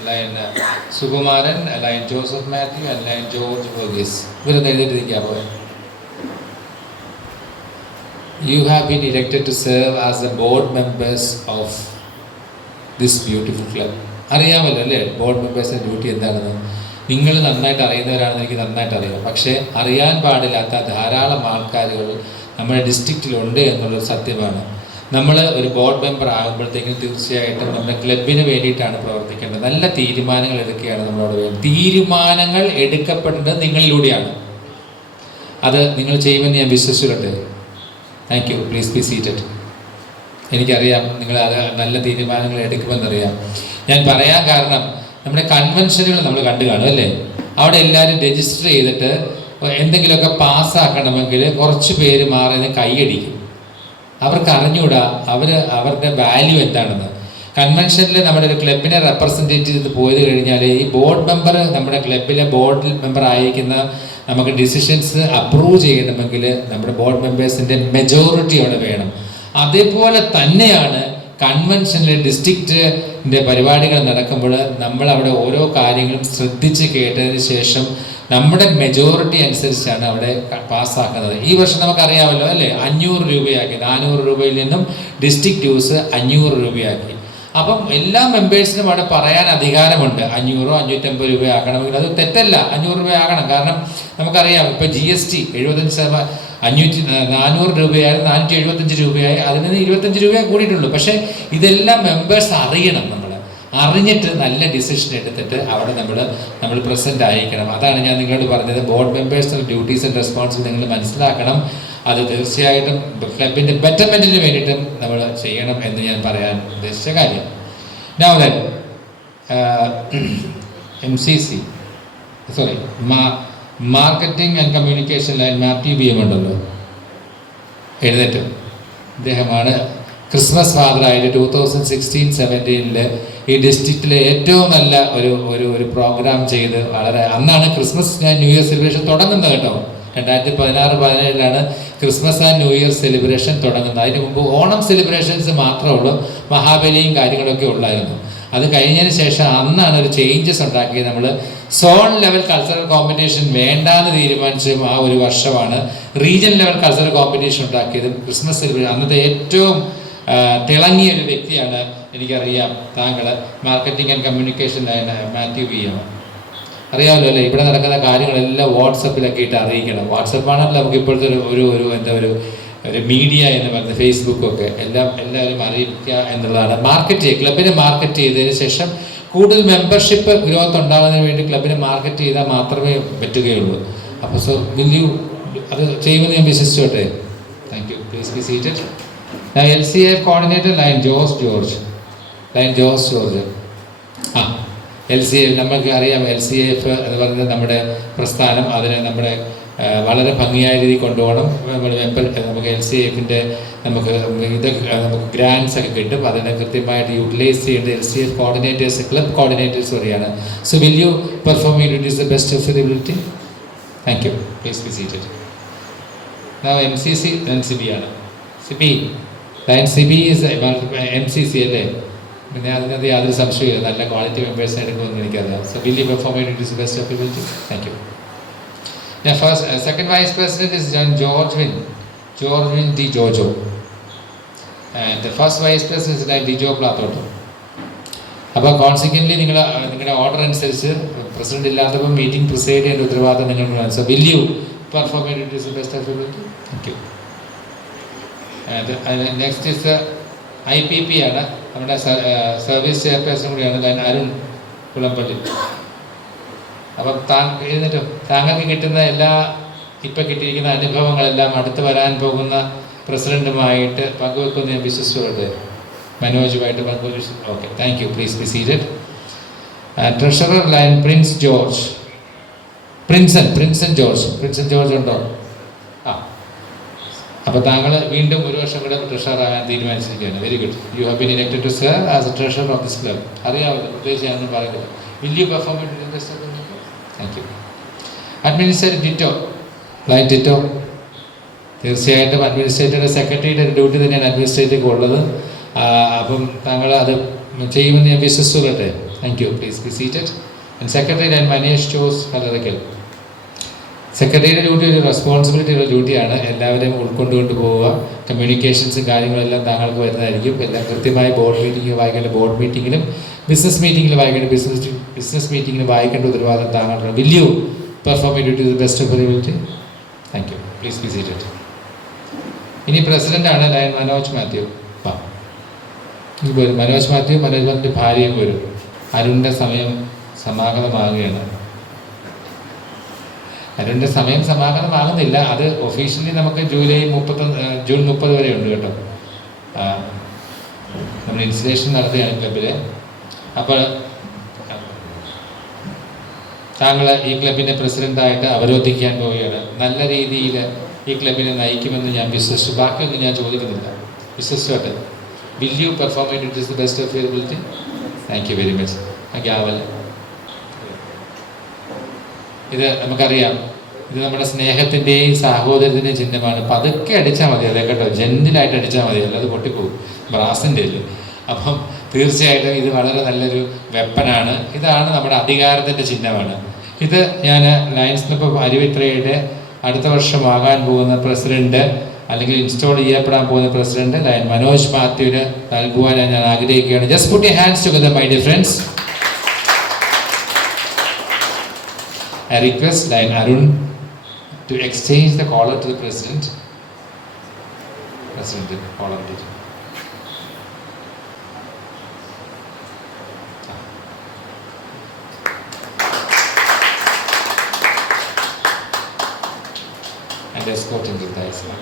lion Sukumaran, lion Joseph Mathew and lion George Varghese. ഇവരൊന്ന് എഴുതിയിട്ടിരിക്കുക പോയ. You have been elected to serve as the board members of this beautiful club. അറിയാമല്ലോ അല്ലേ board മെമ്പേഴ്സിൻ്റെ duty എന്താണെന്ന്? നിങ്ങൾ നന്നായിട്ട് അറിയുന്നവരാണെന്ന് എനിക്ക് നന്നായിട്ട് അറിയാം. പക്ഷേ അറിയാൻ പാടില്ലാത്ത ധാരാളം ആൾക്കാരുകൾ നമ്മുടെ ഡിസ്ട്രിക്റ്റിലുണ്ട് എന്നുള്ളൊരു സത്യമാണ്. നമ്മൾ ഒരു ബോർഡ് മെമ്പർ ആകുമ്പോഴത്തേക്കും തീർച്ചയായിട്ടും നമ്മുടെ ക്ലബിന് വേണ്ടിയിട്ടാണ് പ്രവർത്തിക്കേണ്ടത്. നല്ല തീരുമാനങ്ങൾ എടുക്കുകയാണ് നമ്മളോട് വേണ്ടത്. തീരുമാനങ്ങൾ എടുക്കപ്പെടുന്നത് നിങ്ങളിലൂടെയാണ്. അത് നിങ്ങൾ ചെയ്യുമെന്ന് ഞാൻ വിശ്വസിച്ചിട്ടുണ്ട്. Thank you. Please be seated. എനിക്കറിയാം നിങ്ങൾ അത് നല്ല തീരുമാനങ്ങൾ എടുക്കുമെന്നറിയാം. ഞാൻ പറയാൻ കാരണം നമ്മുടെ കൺവെൻഷനുകൾ നമ്മൾ കണ്ടു കാണും അല്ലേ? അവിടെ എല്ലാവരും രജിസ്റ്റർ ചെയ്തിട്ട് എന്തെങ്കിലുമൊക്കെ പാസ്സാക്കണമെങ്കിൽ കുറച്ച് പേര് മാറി കൈയടിക്കും. അവർക്ക് അറിഞ്ഞുകൂടാ അവരുടെ വാല്യൂ എന്താണെന്ന്. കൺവെൻഷനിൽ നമ്മുടെ ഒരു ക്ലബിനെ റെപ്രസെൻറ്റേറ്റ് ചെയ്ത് പോയത് കഴിഞ്ഞാൽ ഈ ബോർഡ് മെമ്പർ നമ്മുടെ ക്ലബിലെ ബോർഡ് മെമ്പർ ആയിരിക്കുന്ന നമുക്ക് ഡിസിഷൻസ് അപ്രൂവ് ചെയ്യണമെങ്കിൽ നമ്മുടെ ബോർഡ് മെമ്പേഴ്സിൻ്റെ മെജോറിറ്റി അവിടെ വേണം. അതേപോലെ തന്നെയാണ് കൺവെൻഷനിലെ ഡിസ്ട്രിക്റ്റിൻ്റെ പരിപാടികൾ നടക്കുമ്പോൾ നമ്മൾ അവിടെ ഓരോ കാര്യങ്ങളും ശ്രദ്ധിച്ച് കേട്ടതിന് ശേഷം നമ്മുടെ മെജോറിറ്റി അനുസരിച്ചാണ് അവിടെ പാസ്സാക്കുന്നത്. ഈ വർഷം നമുക്കറിയാമല്ലോ അല്ലേ, 500 രൂപയാക്കി. 400 രൂപയിൽ നിന്നും ഡിസ്ട്രിക്ട് ഡ്യൂസ് 500 രൂപയാക്കി. അപ്പം എല്ലാ മെമ്പേഴ്സിനും അവിടെ പറയാൻ അധികാരമുണ്ട്. 500 550 രൂപ ആക്കണമെങ്കിൽ അത് തെറ്റല്ല, 500 രൂപ ആകണം. കാരണം നമുക്കറിയാം ഇപ്പോൾ GST 75%, 400 രൂപയായി 475 രൂപയായി, അതിൽ നിന്ന് 25 രൂപയെ കൂടിയിട്ടുള്ളൂ. പക്ഷേ ഇതെല്ലാം മെമ്പേഴ്സ് അറിയണം. നമ്മൾ അറിഞ്ഞിട്ട് നല്ല ഡിസിഷൻ എടുത്തിട്ട് അവിടെ നമ്മൾ പ്രസൻ്റ് ആയിരിക്കണം. അതാണ് ഞാൻ നിങ്ങളോട് പറഞ്ഞത്. ബോർഡ് മെമ്പേഴ്സിൻ്റെ ഡ്യൂട്ടീസ് ആൻഡ് റെസ്പോൺസിബിലിറ്റി നിങ്ങൾ മനസ്സിലാക്കണം. അത് തീർച്ചയായിട്ടും ക്ലബിൻ്റെ ബെറ്റർമെൻറ്റിന് വേണ്ടിയിട്ടും നമ്മൾ ചെയ്യണം എന്ന് ഞാൻ പറയാൻ ഉദ്ദേശിച്ച കാര്യം. Now then, MCC marketing and communication line Mathew B M ഉണ്ടല്ലോ, എഴുന്നേറ്റ്. ഇദ്ദേഹമാണ് ക്രിസ്മസ് ഫാദറായിട്ട് 2016-17 ഈ ഡിസ്ട്രിക്റ്റിലെ ഏറ്റവും നല്ല ഒരു പ്രോഗ്രാം ചെയ്ത് അന്നാണ് ക്രിസ്മസ് ന്യൂ ഇയർ സെലിബ്രേഷൻ തുടങ്ങുന്നത് കേട്ടോ. 2016-17 Christmas and new year celebration തുടങ്ങുന്നത്. അതിന് മുമ്പ് ഓണം സെലിബ്രേഷൻസ് മാത്രമേ ഉള്ളൂ, മഹാബലിയും കാര്യങ്ങളൊക്കെ ഉള്ളായിരുന്നു. അത് കഴിഞ്ഞതിന് ശേഷം അന്നാണ് ഒരു ചേഞ്ചസ് ഉണ്ടാക്കിയത്. നമ്മൾ സോൺ ലെവൽ കൾച്ചറൽ കോമ്പറ്റീഷൻ വേണ്ടാന്ന് തീരുമാനിച്ചതും ആ ഒരു വർഷമാണ് റീജിയൻ ലെവൽ കൾച്ചറൽ കോമ്പറ്റീഷൻ ഉണ്ടാക്കിയതും ക്രിസ്മസ് സെലിബ്രേഷൻ. അന്നത്തെ ഏറ്റവും തിളങ്ങിയ ഒരു വ്യക്തിയാണ് എനിക്കറിയാം താങ്കൾ, marketing and communication Mathew B M. അറിയാമല്ലോ അല്ലേ, ഇവിടെ നടക്കുന്ന കാര്യങ്ങളെല്ലാം വാട്സപ്പിലൊക്കെ ഇട്ട് അറിയിക്കണം. വാട്സപ്പാണല്ലോ നമുക്ക് ഇപ്പോഴത്തെ ഒരു മീഡിയ എന്ന് പറയുന്നത്, ഫേസ്ബുക്കൊക്കെ എല്ലാവരും അറിയിക്കുക എന്നുള്ളതാണ്. ക്ലബിനെ മാർക്കറ്റ് ചെയ്തതിന് ശേഷം കൂടുതൽ മെമ്പർഷിപ്പ് ഗ്രോത്ത് ഉണ്ടാകുന്നതിന് വേണ്ടി ക്ലബിനെ മാർക്കറ്റ് ചെയ്താൽ മാത്രമേ പറ്റുകയുള്ളൂ. അപ്പോൾ അത് ചെയ്യുമെന്ന് ഞാൻ വിശ്വസിച്ചോട്ടെ. Thank you. Please be seated. LCF coordinator lion Jose George. LCF നമുക്ക് അറിയാം. LCF എന്ന് പറയുന്നത് നമ്മുടെ പ്രസ്ഥാനം. അതിനെ നമ്മുടെ വളരെ ഭംഗിയായ രീതിയിൽ കൊണ്ടുപോകണം. നമുക്ക് LCFൻ്റെ നമുക്ക് ഗ്രാൻഡ്സ് ഒക്കെ കിട്ടും. അതിനെ കൃത്യമായിട്ട് യൂട്ടിലൈസ് ചെയ്യേണ്ടത് LCF കോർഡിനേറ്റേഴ്സ്, ക്ലബ് കോർഡിനേറ്റേഴ്സ് വഴിയാണ്. So will you perform your duties the best of your ability? Thank you. Please be seated. Now MCC then CB ആണ്. CB line CB is MCC അല്ലേ? പിന്നെ അതിനകത്ത് യാതൊരു സംശയമില്ല, നല്ല ക്വാളിറ്റി മെമ്പേഴ്സിനെ എടുക്കുമെന്ന് എനിക്കറിയാം. So will you perform your duties the best of your ability? Thank U. Now second vice president is Georgevin D. Jojo, and the first vice president is like Dijo Platotto. അപ്പോൾ consequently നിങ്ങളുടെ order അനുസരിച്ച് president ഇല്ലാത്തപ്പോൾ meeting പ്രിസൈഡ് ചെയ്യേണ്ട ഉത്തരവാദിത്തം നിങ്ങളുടെ. So will you perform your duties best of your ability? Thank U. Next is IPP ആണ്, നമ്മുടെ service chairperson കൂടിയാണ് അരുൺ കുളമ്പള്ളി. അപ്പം എഴുന്നേറ്റോ. താങ്കൾക്ക് കിട്ടുന്ന ഇപ്പം കിട്ടിയിരിക്കുന്ന അനുഭവങ്ങളെല്ലാം അടുത്ത് വരാൻ പോകുന്ന പ്രസിഡന്റുമായിട്ട് പങ്കുവെക്കുമെന്ന് ഞാൻ വിശ്വസിച്ചുകൊണ്ട് മനോജുമായിട്ട് പങ്കുവെച്ചു. Okay, thank you. Please be seated. Treasurer line Prince George. Prinson George ഉണ്ടോ? ആ, അപ്പോൾ താങ്കൾ വീണ്ടും ഒരു വർഷം കൂടെ ട്രഷറർ ആകാൻ തീരുമാനിച്ചിരിക്കുകയാണ്. Very good. You have been elected to serve as a treasurer of this club. അറിയാമല്ലോ, പ്രത്യേകിച്ച് ഞാനൊന്നും പറയുന്നില്ല. Will you perform in this? Thank you. Administrator ditto, lion ditto. തീർച്ചയായിട്ടും അഡ്മിനിസ്ട്രേറ്ററുടെ സെക്രട്ടറിയുടെ ഡ്യൂട്ടി തന്നെയാണ് അഡ്മിനിസ്ട്രേറ്റർക്ക് ഉള്ളത്. അപ്പം താങ്കൾ അത് ചെയ്യുമെന്ന് ഞാൻ വിശ്വസിച്ചോട്ടെ. Thank you. Please be seated. And secretary lion Manesh Jose Kallarakkal. സെക്രട്ടറിയുടെ ഡ്യൂട്ടി ഒരു റെസ്പോൺസിബിലിറ്റി ഉള്ള ഡ്യൂട്ടിയാണ്. എല്ലാവരെയും ഉൾക്കൊണ്ടുകൊണ്ട് പോവുക. കമ്മ്യൂണിക്കേഷൻസും കാര്യങ്ങളെല്ലാം താങ്കൾക്ക് വരുന്നതായിരിക്കും. എല്ലാം കൃത്യമായി ബോർഡ് മീറ്റിംഗ് വായിക്കേണ്ട ബോർഡ് മീറ്റിങ്ങിലും ബിസിനസ് മീറ്റിംഗിൽ വായിക്കേണ്ട ബിസിനസ് മീറ്റിങ്ങിലും വായിക്കേണ്ട ഉത്തരവാദിത്തം താങ്കളുടെ. Will you perform duty to the best of your ability? Thank you. Please be seated. ഇനി പ്രസിഡന്റാണ് ലൈൻ മനോജ് മാത്യു. ഇത് പോരും മനോജ് മാത്യുവിൻ്റെ ഭാര്യയും പോരും. അരുണിൻ്റെ സമയം സമാഗതമാകുകയാണ്. അരുണിൻ്റെ സമയം സമാഗതമാകുന്നില്ല. അത് ഒഫീഷ്യലി നമുക്ക് ജൂൺ 30 വരെ ഉണ്ട് കേട്ടോ. നമ്മൾ ഇൻസ്റ്റലേഷൻ നടത്തുകയാണ് ക്ലബിൽ. അപ്പോൾ താങ്കൾ ഈ ക്ലബിൻ്റെ പ്രസിഡൻ്റായിട്ട് അവരോധിക്കാൻ പോവുകയാണ്. നല്ല രീതിയിൽ ഈ ക്ലബിനെ നയിക്കുമെന്ന് ഞാൻ വിശ്വസിച്ചു. ബാക്കിയൊന്നും ഞാൻ ചോദിക്കുന്നില്ല, വിശ്വസിച്ചോട്ടെ. Will you perform it is the best of your ability? Thank you very much. Gavel, ഇത് നമുക്കറിയാം, ഇത് നമ്മുടെ സ്നേഹത്തിൻ്റെയും സഹോദരത്തിൻ്റെയും ചിഹ്നമാണ്. പതുക്കെ അടിച്ചാൽ മതി, അതെ കേട്ടോ, ജെന്റിലായിട്ട് അടിച്ചാൽ മതി, അല്ലാതെ പൊട്ടിപ്പോകും. ബ്രാസിൻ്റെ അല്ലേ. അപ്പം തീർച്ചയായിട്ടും ഇത് വളരെ നല്ലൊരു വെപ്പനാണ്. ഇതാണ് നമ്മുടെ അധികാരത്തിൻ്റെ ചിഹ്നമാണ്. ഇത് ഞാൻ ലയൺസ് ക്ലബ്ബ് അരുവിത്രയുടെ അടുത്ത വർഷമാകാൻ പോകുന്ന പ്രസിഡന്റ് അല്ലെങ്കിൽ ഇൻസ്റ്റോൾ ചെയ്യപ്പെടാൻ പോകുന്ന പ്രസിഡന്റ് ലയൺ മനോജ് മാത്യുവിന് നൽകുവാൻ ഞാൻ ആഗ്രഹിക്കുകയാണ്. Just put your hands together my dear friends. I request Lion Arun to exchange the collar to the President. President, collar please. And escort him to the Islam.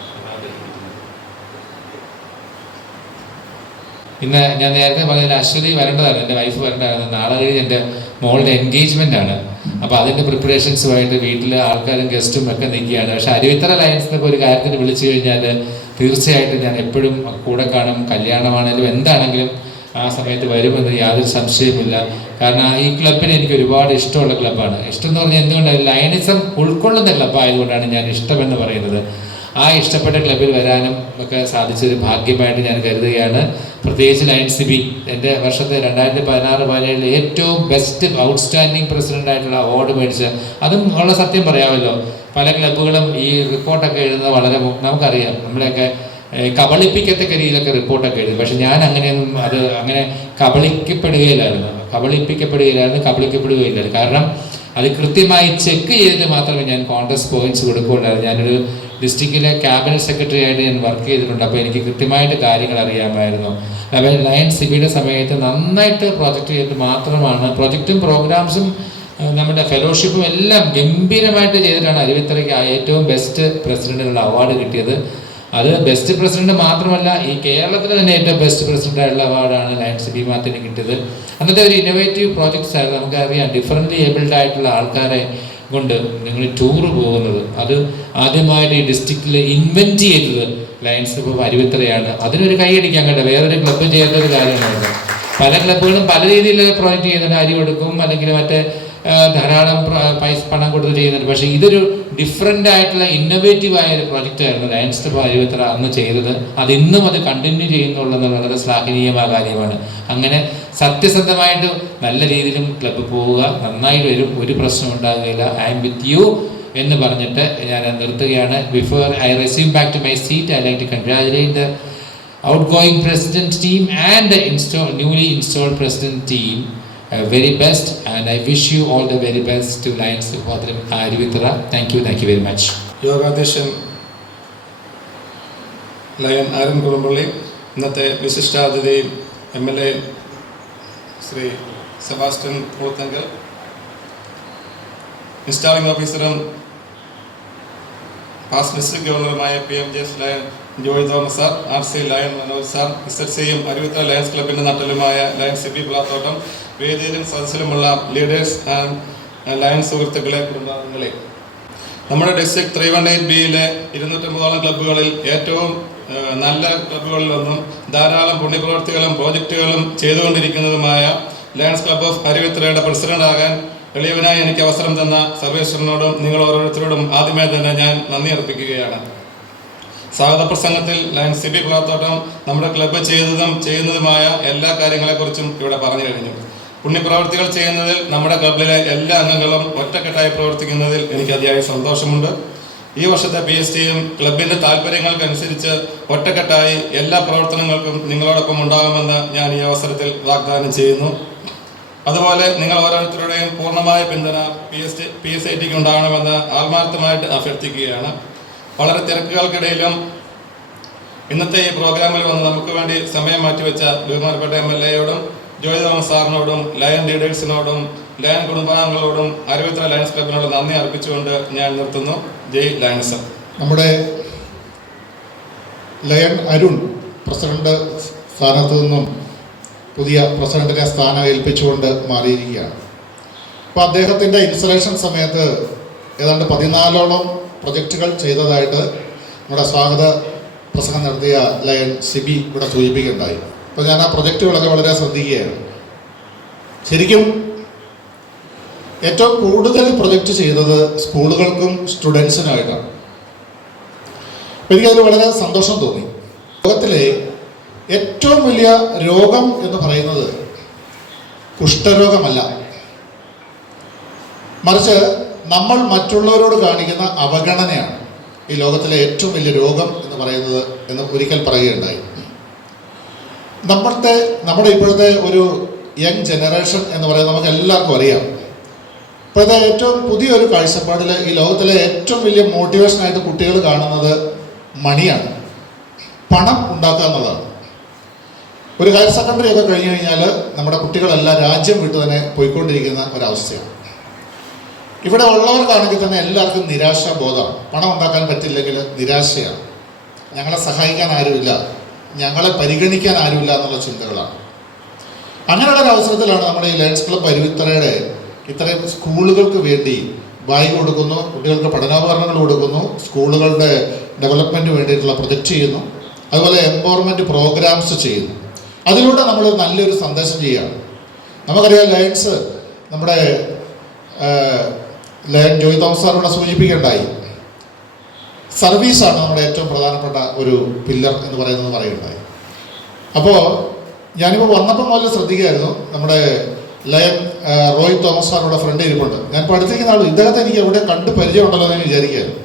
ഇന്ന് ഞാൻ നേരത്തെ പറഞ്ഞ അശ്വതി വരേണ്ടതാണ്, എൻ്റെ വൈഫ് വരേണ്ടതാണ്. നാളെ കഴിഞ്ഞ് എൻ്റെ മോളുടെ എൻഗേജ്മെൻ്റ് ആണ്. അപ്പോൾ അതിൻ്റെ പ്രിപ്പറേഷൻസുമായിട്ട് വീട്ടിൽ ആൾക്കാരും ഗസ്റ്റും ഒക്കെ നിൽക്കുകയാണ്. പക്ഷേ അരുവിത്തറ ലയൺസിനൊക്കെ ഒരു കാര്യത്തിന് വിളിച്ചു കഴിഞ്ഞാൽ തീർച്ചയായിട്ടും ഞാൻ എപ്പോഴും കൂടെ കാണും. കല്യാണമാണെങ്കിലും എന്താണെങ്കിലും ആ സമയത്ത് വരുമെന്ന് യാതൊരു സംശയവുമില്ല. കാരണം ഈ ക്ലബിന് എനിക്ക് ഒരുപാട് ഇഷ്ടമുള്ള ക്ലബ്ബാണ്. ഇഷ്ടം എന്ന് പറഞ്ഞാൽ എന്തുകൊണ്ടാണ്, ലയണിസം ഉൾക്കൊള്ളുന്ന ക്ലബ്ബായതുകൊണ്ടാണ് ഞാൻ ഇഷ്ടമെന്ന് പറയുന്നത്. ആ ഇഷ്ടപ്പെട്ട ക്ലബിൽ വരാനും ഒക്കെ സാധിച്ചൊരു ഭാഗ്യമായിട്ട് ഞാൻ കരുതുകയാണ്. പ്രത്യേകിച്ച് ലയൺ സിബി എൻ്റെ വർഷത്തെ 2016-17 ഏറ്റവും ബെസ്റ്റ് ഔട്ട്സ്റ്റാൻഡിങ് പ്രസിഡൻ്റായിട്ടുള്ള അവാർഡ് മേടിച്ച, അതും ഉള്ള സത്യം പറയാമല്ലോ. പല ക്ലബ്ബുകളും ഈ റിപ്പോർട്ടൊക്കെ എഴുതുന്നത് വളരെ നമുക്കറിയാം, നമ്മളെയൊക്കെ കബളിപ്പിക്കത്തക്ക രീതിയിലൊക്കെ റിപ്പോർട്ടൊക്കെ എഴുതി. പക്ഷെ ഞാൻ അങ്ങനെയൊന്നും അങ്ങനെ കബളിക്കപ്പെടുകയില്ലായിരുന്നു. കാരണം അത് കൃത്യമായി ചെക്ക് ചെയ്തിട്ട് മാത്രമേ ഞാൻ കോൺഗ്രസ് പോയിന്റ്സ് കൊടുക്കുകയുള്ളായിരുന്നു. ഞാനൊരു ഡിസ്ട്രിക്റ്റിലെ ക്യാബിനറ്റ് സെക്രട്ടറി ആയിട്ട് ഞാൻ വർക്ക് ചെയ്തിട്ടുണ്ട്. അപ്പോൾ എനിക്ക് കൃത്യമായിട്ട് കാര്യങ്ങൾ അറിയാമായിരുന്നു. അപ്പോൾ ലയൺ സിബിയുടെ സമയത്ത് നന്നായിട്ട് പ്രൊജക്റ്റ് ചെയ്തിട്ട് മാത്രമാണ്, പ്രൊജക്റ്റും പ്രോഗ്രാംസും നമ്മുടെ ഫെലോഷിപ്പും എല്ലാം ഗംഭീരമായിട്ട് ചെയ്തിട്ടാണ് അരുവിത്തറയ്ക്ക് ഏറ്റവും ബെസ്റ്റ് പ്രസിഡന്റിനുള്ള അവാർഡ് കിട്ടിയത്. അത് ബെസ്റ്റ് പ്രസിഡന്റ് മാത്രമല്ല, ഈ കേരളത്തിൽ തന്നെ ഏറ്റവും ബെസ്റ്റ് പ്രസിഡന്റ് ആയിട്ടുള്ള അവാർഡാണ് ലയൺ സിബി മാത്തിന് കിട്ടിയത്. അന്നത്തെ ഒരു ഇന്നോവേറ്റീവ് പ്രോജക്ട്സ് ആയിരുന്നു. നമുക്കറിയാം, ഡിഫറൻ്റ്ലി ഏബിൾഡ് ആയിട്ടുള്ള ആൾക്കാരെ കൊണ്ട് നിങ്ങൾ ടൂറ് പോകുന്നത്, അത് ആദ്യമായിട്ട് ഈ ഡിസ്ട്രിക്റ്റിൽ ഇൻവെൻറ്റ് ചെയ്തത് ലയൺസ് ക്ലബ്ബ് അരുവിത്തറയാണ്. അതിനൊരു കൈയടിക്കാൻ കേട്ടോ, വേറൊരു ക്ലബ്ബ് ചെയ്യാത്ത ഒരു കാര്യമാണ്. പല ക്ലബ്ബുകളും പല രീതിയിലുള്ള പ്രോജക്റ്റ് ചെയ്യുന്നുണ്ട്, അരി കൊടുക്കും അല്ലെങ്കിൽ മറ്റേ ധാരാളം പണം കൊടുത്ത് ചെയ്യുന്നുണ്ട്. പക്ഷേ ഇതൊരു ഡിഫറെൻ്റ് ആയിട്ടുള്ള ഇന്നോവേറ്റീവായ ഒരു പ്രൊജക്റ്റായിരുന്നു ലയൺസ് ക്ലബ്ബ് അരുവിത്തറ അന്ന് ചെയ്തത്. അതിന്നും അത് കണ്ടിന്യൂ ചെയ്യുന്നുള്ളത് വളരെ ശ്ലാഘനീയമായ കാര്യമാണ്. അങ്ങനെ സത്യസന്ധമായിട്ട് നല്ല രീതിയിലും ക്ലബ്ബ് പോവുക, നന്നായി വരും, ഒരു പ്രശ്നം ഉണ്ടാകുകയില്ല. ഐ എം വിത്ത് യു എന്ന് പറഞ്ഞിട്ട് ഞാൻ നിർത്തുകയാണ്. Before I receive back to my seat, I like to congratulate the outgoing president team and the newly installed president team very best, and I wish you all the very best to Lions Club Arivithura. Thank you very much. യോഗാധ്യക്ഷൻ lion Aran Kurumpally, ഇന്നത്തെ വിശിഷ്ടാതിഥി MLA Shri Sebastian Pothankal, installing ഓഫീസറും past district ഗവർണറുമായ PMJF lion Joy Thomas sir, RC lion Manoj sir, SLCയും Aruvithura Lions ക്ലബിൻ്റെ നട്ടലുമായ lion CB Plathottam, വേദിയിലും സദസ്സിലുമുള്ള leaders and lion സുഹൃത്തുക്കളെ, കുടുംബാംഗങ്ങളെ, നമ്മുടെ ഡിസ്ട്രിക്ട് 318Bയിലെ 250ഓളം ക്ലബ്ബുകളിൽ ഏറ്റവും നല്ല ക്ലബ്ബുകളിലൊന്നും ധാരാളം പുണ്യപ്രവർത്തികളും പ്രോജക്റ്റുകളും ചെയ്തുകൊണ്ടിരിക്കുന്നതുമായ ലയൺസ് ക്ലബ്ബ് ഓഫ് അരുവിത്രയുടെ പ്രസിഡന്റ് ആകാൻ എളിയവനായി എനിക്ക് അവസരം തന്ന സർവേശ്വരനോടും നിങ്ങൾ ഓരോരുത്തരോടും ആദ്യമേ തന്നെ ഞാൻ നന്ദി അർപ്പിക്കുകയാണ്. സ്വാഗത പ്രസംഗത്തിൽ ലയൺ CB പ്ലാത്തോട്ടം നമ്മുടെ ക്ലബ്ബ് ചെയ്തതും ചെയ്യുന്നതുമായ എല്ലാ കാര്യങ്ങളെക്കുറിച്ചും ഇവിടെ പറഞ്ഞു കഴിഞ്ഞു. പുണ്യപ്രവർത്തികൾ ചെയ്യുന്നതിൽ നമ്മുടെ ക്ലബിലെ എല്ലാ അംഗങ്ങളും ഒറ്റക്കെട്ടായി പ്രവർത്തിക്കുന്നതിൽ എനിക്ക് അതിയായ സന്തോഷമുണ്ട്. ഈ വർഷത്തെ PSTയും ക്ലബിൻ്റെ താല്പര്യങ്ങൾക്കനുസരിച്ച് ഒറ്റക്കെട്ടായി എല്ലാ പ്രവർത്തനങ്ങൾക്കും നിങ്ങളോടൊപ്പം ഉണ്ടാകുമെന്ന് ഞാൻ ഈ അവസരത്തിൽ വാഗ്ദാനം ചെയ്യുന്നു. അതുപോലെ നിങ്ങൾ ഓരോരുത്തരുടെയും പൂർണ്ണമായ പിന്തുണ PSITക്ക് ഉണ്ടാകണമെന്ന് ആത്മാർത്ഥമായിട്ട് അഭ്യർത്ഥിക്കുകയാണ്. വളരെ തിരക്കുകൾക്കിടയിലും ഇന്നത്തെ ഈ പ്രോഗ്രാമിൽ വന്ന് നമുക്ക് വേണ്ടി സമയം മാറ്റിവെച്ച ബഹുമാനപ്പെട്ട MLAയോടും ജോയ് തോമസ് സാറിനോടും ലയൺ ലീഡേഴ്സിനോടും ലയൺ കുടുംബാംഗങ്ങളോടും അരുവിത്ര ലയൺസ് ക്ലബിനോട് നന്ദി അർപ്പിച്ചുകൊണ്ട് ഞാൻ നിർത്തുന്നു. ജയ് ലയൺസ്. നമ്മുടെ ലയൺ അരുൺ പ്രസിഡന്റ് സ്ഥാനത്ത് നിന്നും പുതിയ പ്രസിഡന്റിനെ സ്ഥാനം ഏൽപ്പിച്ചുകൊണ്ട് മാറിയിരിക്കുകയാണ്. അപ്പോൾ അദ്ദേഹത്തിൻ്റെ ഇൻസ്റ്റലേഷൻ സമയത്ത് ഏതാണ്ട് 14ഓളം പ്രൊജക്റ്റുകൾ ചെയ്തതായിട്ട് നമ്മുടെ സ്വാഗത പ്രസംഗം നടത്തിയ ലയൺ CB ഇവിടെ സൂചിപ്പിക്കുകയുണ്ടായി. അപ്പോൾ ഞാൻ ആ പ്രൊജക്റ്റുകളൊക്കെ വളരെ ശ്രദ്ധിക്കുകയാണ്. ശരിക്കും ഏറ്റവും കൂടുതൽ പ്രൊജക്റ്റ് ചെയ്തത് സ്കൂളുകൾക്കും സ്റ്റുഡൻസിനായിട്ടാണ്. എനിക്കതിൽ വളരെ സന്തോഷം തോന്നി. ലോകത്തിലെ ഏറ്റവും വലിയ രോഗം എന്ന് പറയുന്നത് കുഷ്ഠരോഗമല്ല, മറിച്ച് നമ്മൾ മറ്റുള്ളവരോട് കാണിക്കുന്ന അവഗണനയാണ് ഈ ലോകത്തിലെ ഏറ്റവും വലിയ രോഗം എന്ന് പറയുന്നത് എന്ന് ഒരിക്കൽ പറയുകയുണ്ടായി. നമ്മുടെ ഇപ്പോഴത്തെ ഒരു യങ് ജനറേഷൻ എന്ന് പറയുന്നത് നമുക്ക് എല്ലാവർക്കും അറിയാം. ഇപ്പോഴത്തെ ഏറ്റവും പുതിയൊരു കാഴ്ചപ്പാടിൽ ഈ ലോകത്തിലെ ഏറ്റവും വലിയ മോട്ടിവേഷനായിട്ട് കുട്ടികൾ കാണുന്നത് മണിയാണ്, പണം ഉണ്ടാക്കുക എന്നുള്ളതാണ്. ഒരു ഹയർ സെക്കൻഡറി ഒക്കെ കഴിഞ്ഞു കഴിഞ്ഞാൽ നമ്മുടെ കുട്ടികളെല്ലാം രാജ്യം വിട്ടു തന്നെ പോയിക്കൊണ്ടിരിക്കുന്ന ഒരവസ്ഥയാണ്. ഇവിടെ ഉള്ളവർക്കാണെങ്കിൽ തന്നെ എല്ലാവർക്കും നിരാശാബോധമാണ്. പണം ഉണ്ടാക്കാൻ പറ്റില്ലെങ്കിൽ നിരാശയാണ്. ഞങ്ങളെ സഹായിക്കാൻ ആരുമില്ല, ഞങ്ങളെ പരിഗണിക്കാൻ ആരുമില്ല എന്നുള്ള ചിന്തകളാണ്. അങ്ങനെയുള്ള ഒരു അവസരത്തിലാണ് നമ്മുടെ ഈ ലയൺസ് ക്ലബ്ബ് അരുവിത്തറയുടെ ഇത്രയും സ്കൂളുകൾക്ക് വേണ്ടി ബാഗ് കൊടുക്കുന്നു, കുട്ടികൾക്ക് പഠനോപകരണങ്ങൾ കൊടുക്കുന്നു, സ്കൂളുകളുടെ ഡെവലപ്മെൻറ്റ് വേണ്ടിയിട്ടുള്ള പ്രൊജക്റ്റ് ചെയ്യുന്നു, അതുപോലെ എംപവർമെൻറ്റ് പ്രോഗ്രാംസ് ചെയ്യുന്നു. അതിലൂടെ നമ്മൾ നല്ലൊരു സന്ദേശം ചെയ്യുകയാണ്. നമുക്കറിയാം ലയൺസ് നമ്മുടെ ലയൺ ജോയ് തോമസ് സാറിവിടെ സൂചിപ്പിക്കേണ്ടായി, സർവീസാണ് നമ്മുടെ ഏറ്റവും പ്രധാനപ്പെട്ട ഒരു പില്ലർ എന്ന് പറയുകയുണ്ടായി. അപ്പോൾ ഞാനിപ്പോൾ വന്നപ്പോൾ മുതൽ ശ്രദ്ധിക്കുകയായിരുന്നു, നമ്മുടെ ലയൺ റോയ് തോമസ് സാറിനോട് ഫ്രണ്ട് ഇരിപ്പുണ്ട്. ഞാൻ പഠിച്ചിരിക്കുന്ന ആൾ, ഇദ്ദേഹത്തെ എനിക്ക് എവിടെ കണ്ട് പരിചയമുണ്ടല്ലോ എന്ന് വിചാരിക്കുകയായിരുന്നു.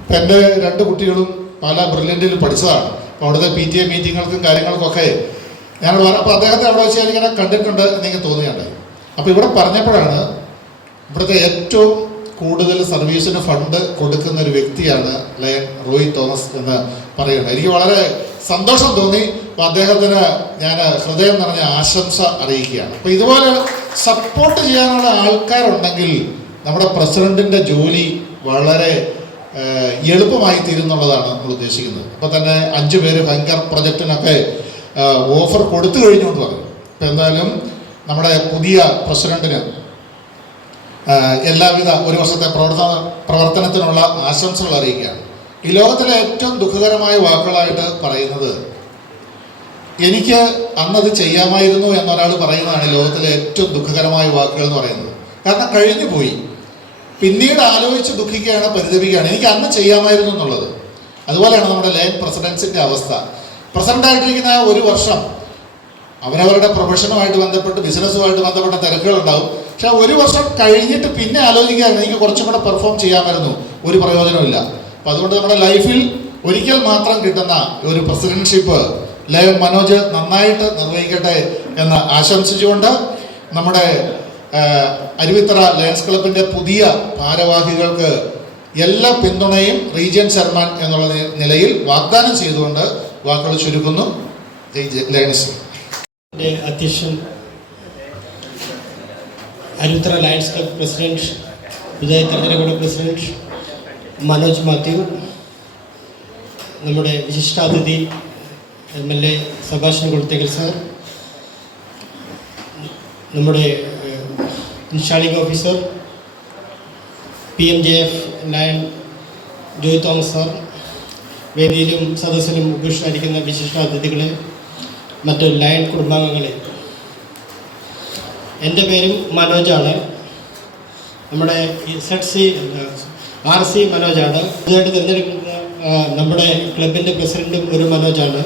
ഇപ്പം എൻ്റെ 2 കുട്ടികളും പല ബ്രില്യൻറ്റിൽ പഠിച്ചതാണ്. അപ്പോൾ അവിടുത്തെ PTA മീറ്റിങ്ങുകൾക്കും കാര്യങ്ങൾക്കൊക്കെ ഞാനവിടെ അപ്പോൾ അദ്ദേഹത്തെ അവിടെ വെച്ച് ഞാനിങ്ങനെ കണ്ടിട്ടുണ്ട് എനിക്ക് തോന്നിയുണ്ടായി. അപ്പോൾ ഇവിടെ പറഞ്ഞപ്പോഴാണ് ഇവിടുത്തെ ഏറ്റവും കൂടുതൽ സർവീസിന് ഫണ്ട് കൊടുക്കുന്ന ഒരു വ്യക്തിയാണ് ലയൺ റോയ് തോമസ് എന്ന് പറയുന്നത്. എനിക്ക് വളരെ സന്തോഷം തോന്നി. അപ്പോൾ അദ്ദേഹത്തിന് ഞാൻ ഹൃദയം നിറഞ്ഞ ആശംസ അറിയിക്കുകയാണ്. അപ്പോൾ ഇതുപോലെ സപ്പോർട്ട് ചെയ്യാനുള്ള ആൾക്കാരുണ്ടെങ്കിൽ നമ്മുടെ പ്രസിഡന്റിൻ്റെ ജോലി വളരെ എളുപ്പമായി തീരുന്നുള്ളതാണ് നമ്മൾ ഉദ്ദേശിക്കുന്നത്. അപ്പോൾ തന്നെ 5 പേര് ഭയങ്കര പ്രൊജക്റ്റിനൊക്കെ ഓഫർ കൊടുത്തു കഴിഞ്ഞു എന്ന് പറഞ്ഞു. അപ്പോൾ എന്തായാലും നമ്മുടെ പുതിയ പ്രസിഡന്റിന് എല്ലാവിധ ഒരു വർഷത്തെ പ്രവർത്തനത്തിനുള്ള ആശംസകൾ അറിയിക്കുകയാണ്. ഈ ലോകത്തിലെ ഏറ്റവും ദുഃഖകരമായ വാക്കുകളായിട്ട് പറയുന്നത്, എനിക്ക് അന്നത് ചെയ്യാമായിരുന്നു എന്നൊരാൾ പറയുന്നതാണ് ലോകത്തിലെ ഏറ്റവും ദുഃഖകരമായ വാക്കുകൾ എന്ന് പറയുന്നത്. കാരണം കഴിഞ്ഞു പോയി, പിന്നീട് ആലോചിച്ച് ദുഃഖിക്കുകയാണ്, പരിതപിക്കുകയാണ്, എനിക്ക് അന്ന് ചെയ്യാമായിരുന്നു എന്നുള്ളത്. അതുപോലെയാണ് നമ്മുടെ ലയൺ പ്രസിഡൻസിൻ്റെ അവസ്ഥ. പ്രസിഡൻ്റായിട്ടിരിക്കുന്ന ഒരു വർഷം അവരവരുടെ പ്രൊഫഷനുമായിട്ട് ബന്ധപ്പെട്ട് ബിസിനസ്സുമായിട്ട് ബന്ധപ്പെട്ട തിരക്കുകളുണ്ടാവും. പക്ഷെ ഒരു വർഷം കഴിഞ്ഞിട്ട് പിന്നെ ആലോചിക്കുകയാണ്, എനിക്ക് കുറച്ചും കൂടെ പെർഫോം ചെയ്യാമായിരുന്നു, ഒരു പ്രയോജനമില്ല. അപ്പം അതുകൊണ്ട് നമ്മുടെ ലൈഫിൽ ഒരിക്കൽ മാത്രം കിട്ടുന്ന ഒരു പ്രസിഡൻഷിപ്പ് ലയൺ മനോജ് നന്നായിട്ട് നിർവഹിക്കട്ടെ എന്ന് ആശംസിച്ചുകൊണ്ട് നമ്മുടെ അരുവിത്തറ ലയൺസ് ക്ലബിൻ്റെ പുതിയ ഭാരവാഹികൾക്ക് എല്ലാ പിന്തുണയും റീജിയൻ ചെയർമാൻ എന്നുള്ള നിലയിൽ വാഗ്ദാനം ചെയ്തുകൊണ്ട് വാക്കുകൾ ചുരുക്കുന്നു. ലയൺസ് അധ്യക്ഷൻ, അരുവിത്തറ ലയൺസ് ക്ലബ് പ്രസിഡന്റ്, പുതുതായി തെരഞ്ഞെടുക്കപ്പെട്ട പ്രസിഡന്റ് മനോജ് മാത്യു, നമ്മുടെ വിശിഷ്ടാതിഥി MLA സഭാഷ് കൊടുത്തേക്കൽ സാർ, നമ്മുടെ ഇൻഷാർജിംഗ് officer PMJF lion Joy Thomas sir, വേദിയിലും സദസ്സിലും ഉപേക്ഷിച്ചിരിക്കുന്ന വിശിഷ്ടാതിഥികളെ, മറ്റു ലയൺ കുടുംബാംഗങ്ങളെ, എൻ്റെ പേരും മനോജാണ്. നമ്മുടെ RC മനോജാണ്. പുതുതായിട്ട് തിരഞ്ഞെടുക്കുന്ന നമ്മുടെ ക്ലബിൻ്റെ പ്രസിഡൻറ്റും ഒരു മനോജാണ്.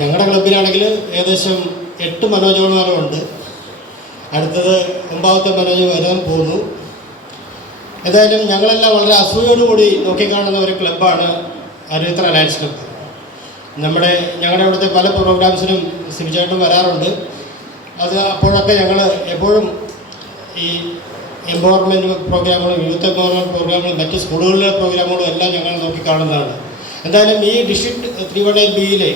ഞങ്ങളുടെ ക്ലബിലാണെങ്കിൽ ഏകദേശം 8 മനോജന്മാരുണ്ട്. അടുത്തത് 9ാമത്തെ മനോജ് വരാൻ പോകുന്നു. ഏതായാലും ഞങ്ങളെല്ലാം വളരെ അസൂയോടുകൂടി നോക്കിക്കാണുന്ന ഒരു ക്ലബ്ബാണ് അരുവിത്തറ ലയൺസ് ക്ലബ്ബ്. ഞങ്ങളുടെ ഇവിടുത്തെ പല പ്രോഗ്രാംസിനും സിബിചേട്ടൻ വരാറുണ്ട്. അപ്പോഴൊക്കെ ഞങ്ങൾ എപ്പോഴും ഈ എംപവർമെൻറ്റ് പ്രോഗ്രാമുകളും യൂത്ത് എംപവർമെൻറ്റ് പ്രോഗ്രാമുകളും മറ്റ് സ്കൂളുകളിലെ പ്രോഗ്രാമുകളും എല്ലാം ഞങ്ങൾ നോക്കിക്കാണുന്നതാണ്. എന്തായാലും ഈ ഡിസ്ട്രിക്ട് 318Bയിലെ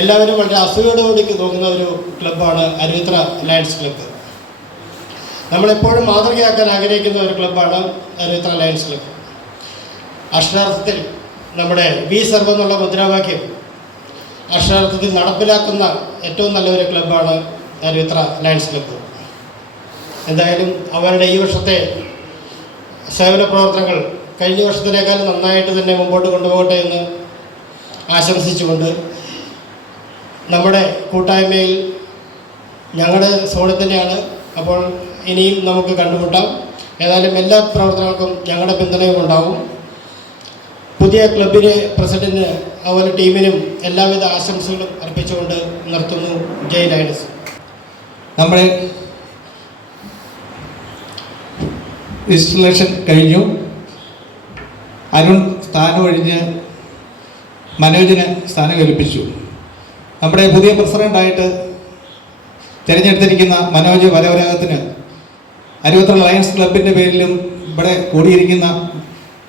എല്ലാവരും വളരെ അസൂയോടുകൂടി നോക്കുന്ന ഒരു ക്ലബ്ബാണ് അരുവിത്തറ ലയൺസ് ക്ലബ്ബ്. നമ്മളെപ്പോഴും മാതൃകയാക്കാൻ ആഗ്രഹിക്കുന്ന ഒരു ക്ലബ്ബാണ് അരുവിത്തറ ലയൺസ് ക്ലബ്ബ്. അക്ഷരാർത്ഥത്തിൽ നമ്മുടെ വി സർവ് എന്നുള്ള മുദ്രാവാക്യം അക്ഷരാർത്ഥത്തിൽ നടപ്പിലാക്കുന്ന ഏറ്റവും നല്ലൊരു ക്ലബ്ബാണ് അരുവിത്തറ ലയൺസ് ക്ലബ്ബ്. എന്തായാലും അവരുടെ ഈ വർഷത്തെ സേവന പ്രവർത്തനങ്ങൾ കഴിഞ്ഞ വർഷത്തിനേക്കാൾ നന്നായിട്ട് തന്നെ മുമ്പോട്ട് കൊണ്ടുപോകട്ടെ എന്ന് ആശംസിച്ചുകൊണ്ട് നമ്മുടെ കൂട്ടായ്മയിൽ ഞങ്ങളുടെ സോണിൽ തന്നെയാണ്. അപ്പോൾ ഇനിയും നമുക്ക് കണ്ടുമുട്ടാം. ഏതായാലും എല്ലാ പ്രവർത്തനങ്ങൾക്കും ഞങ്ങളുടെ പിന്തുണയും ഉണ്ടാവും. പുതിയ ക്ലബിലെ പ്രസിഡന്റിന് അതുപോലെ ടീമിനും എല്ലാവിധ ആശംസകളും അർപ്പിച്ചുകൊണ്ട് നിർത്തുന്നു. ജയ് ലയൺസ്. നമ്മുടെ ഇൻസ്റ്റലേഷൻ കഴിഞ്ഞു. അരുൺ സ്ഥാനം ഒഴിഞ്ഞ് മനോജിനെ സ്ഥാനം കൽപ്പിച്ചു. നമ്മുടെ പുതിയ പ്രസിഡൻ്റായിട്ട് തിരഞ്ഞെടുത്തിരിക്കുന്ന മനോജ് വരവരാഗത്തിന് അരുവിത്തറ ലയൺസ് ക്ലബിൻ്റെ പേരിലും ഇവിടെ കൂടിയിരിക്കുന്ന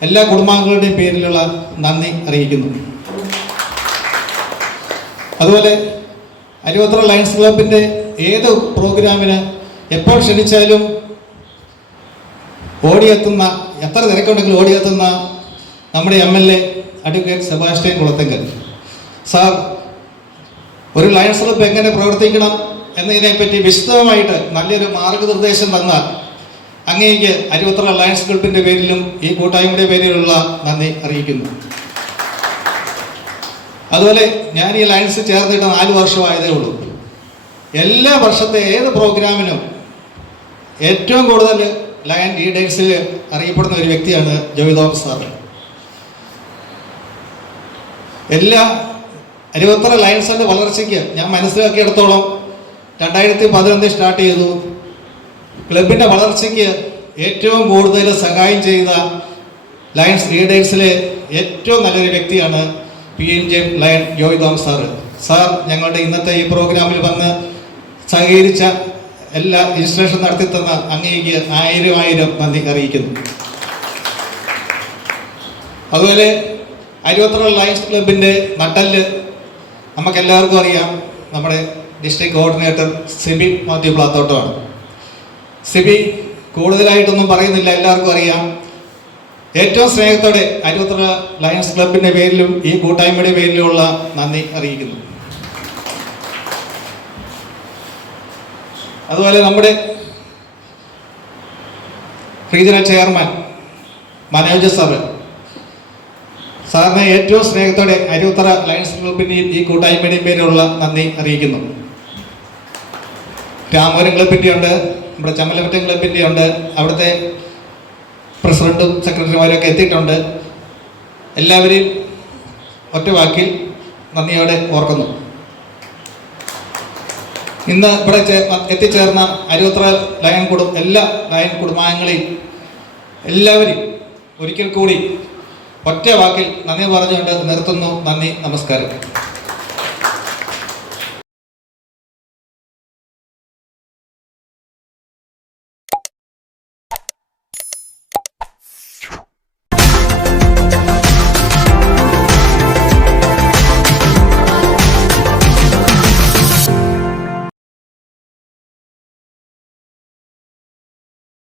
എല്ലാ കുടുംബാംഗങ്ങളുടെയും പേരിലുള്ള നന്ദി അറിയിക്കുന്നു. അതുപോലെ അരുവിത്തറ ലയൺസ് ക്ലബിൻ്റെ ഏത് പ്രോഗ്രാമിന് എപ്പോൾ ക്ഷണിച്ചാലും ഓടിയെത്തുന്ന, എത്ര തിരക്കുണ്ടെങ്കിലും ഓടിയെത്തുന്ന നമ്മുടെ MLA advocate Sebastian Kulathingal sir ഒരു ലയൺസ് ക്ലബ് എങ്ങനെ പ്രവർത്തിക്കണം എന്നതിനെപ്പറ്റി വിശദമായിട്ട് നല്ലൊരു മാർഗനിർദ്ദേശം തന്നാൽ അങ്ങേക്ക് അരുവിത്തറ ലയൺസ് ക്ലബിൻ്റെ പേരിലും ഈ കൂട്ടായ്മയുടെ പേരിലുള്ള നന്ദി അറിയിക്കുന്നു. അതുപോലെ ഞാൻ ഈ ലയൺസ് ചേർന്നിട്ട് 4 വർഷമായതേ ഉള്ളൂ. എല്ലാ വർഷത്തെ ഏത് പ്രോഗ്രാമിനും ഏറ്റവും കൂടുതൽ ലയൺ ലീഡേഴ്സിൽ അറിയപ്പെടുന്ന ഒരു വ്യക്തിയാണ് ജോയ് തോമസ് സാർ. എല്ലാ അരുവിത്തറ ലയൺസിൻ്റെ വളർച്ചയ്ക്ക് ഞാൻ മനസ്സിലാക്കിയിടത്തോളം 2011 സ്റ്റാർട്ട് ചെയ്തു. ക്ലബിൻ്റെ വളർച്ചയ്ക്ക് ഏറ്റവും കൂടുതൽ സഹായം ചെയ്ത ലയൺസ് ലീഡേഴ്സിലെ ഏറ്റവും നല്ലൊരു വ്യക്തിയാണ് PNJ lion Joy Thomas sir. Sir ഞങ്ങളുടെ ഇന്നത്തെ ഈ പ്രോഗ്രാമിൽ വന്ന് സഹകരിച്ച എല്ലാ രജിസ്ട്രേഷൻ നടത്തി തന്ന അങ്ങേക്ക് 1000 നന്ദി അറിയിക്കുന്നു. അതുപോലെ അരുവിത്തറ ലയൺസ് ക്ലബിൻ്റെ നട്ടല് നമുക്കെല്ലാവർക്കും അറിയാം, നമ്മുടെ ഡിസ്ട്രിക്ട് കോർഡിനേറ്റർ സിബി മാത്യു പ്ലാത്തോട്ടമാണ്. സിബി കൂടുതലായിട്ടൊന്നും പറയുന്നില്ല, എല്ലാവർക്കും അറിയാം. ഏറ്റവും സ്നേഹത്തോടെ അരുവിത്തറ ലയൺസ് ക്ലബിൻ്റെ പേരിലും ഈ കൂട്ടായ്മയുടെ പേരിലുമുള്ള നന്ദി അറിയിക്കുന്നു. അതുപോലെ നമ്മുടെ റീജിയണൽ ചെയർമാൻ മനോജ് സാറിനെ ഏറ്റവും സ്നേഹത്തോടെ അരുവിത്തറ ലയൺസ് ക്ലബിൻ്റെയും ഈ കൂട്ടായ്മയുടെയും പേരിലുള്ള നന്ദി അറിയിക്കുന്നു. രാമപുരം ക്ലബിൻ്റെ ഉണ്ട്, നമ്മുടെ ചമ്മലമറ്റം ക്ലബിൻ്റെ ഉണ്ട്, അവിടുത്തെ പ്രസിഡന്റും സെക്രട്ടറിമാരൊക്കെ എത്തിയിട്ടുണ്ട്. എല്ലാവരെയും ഒറ്റ വാക്കിൽ നന്ദിയോടെ ഓർക്കുന്നു. ഇന്ന് ഇവിടെ എത്തിച്ചേർന്ന അരുവിത്തറ എല്ലാ ലയൺ കുടുംബാംഗങ്ങളെയും എല്ലാവരെയും ഒരിക്കൽ കൂടി ഒറ്റ വാക്കിൽ നന്ദി പറഞ്ഞുകൊണ്ട് നിർത്തുന്നു. നന്ദി, നമസ്കാരം.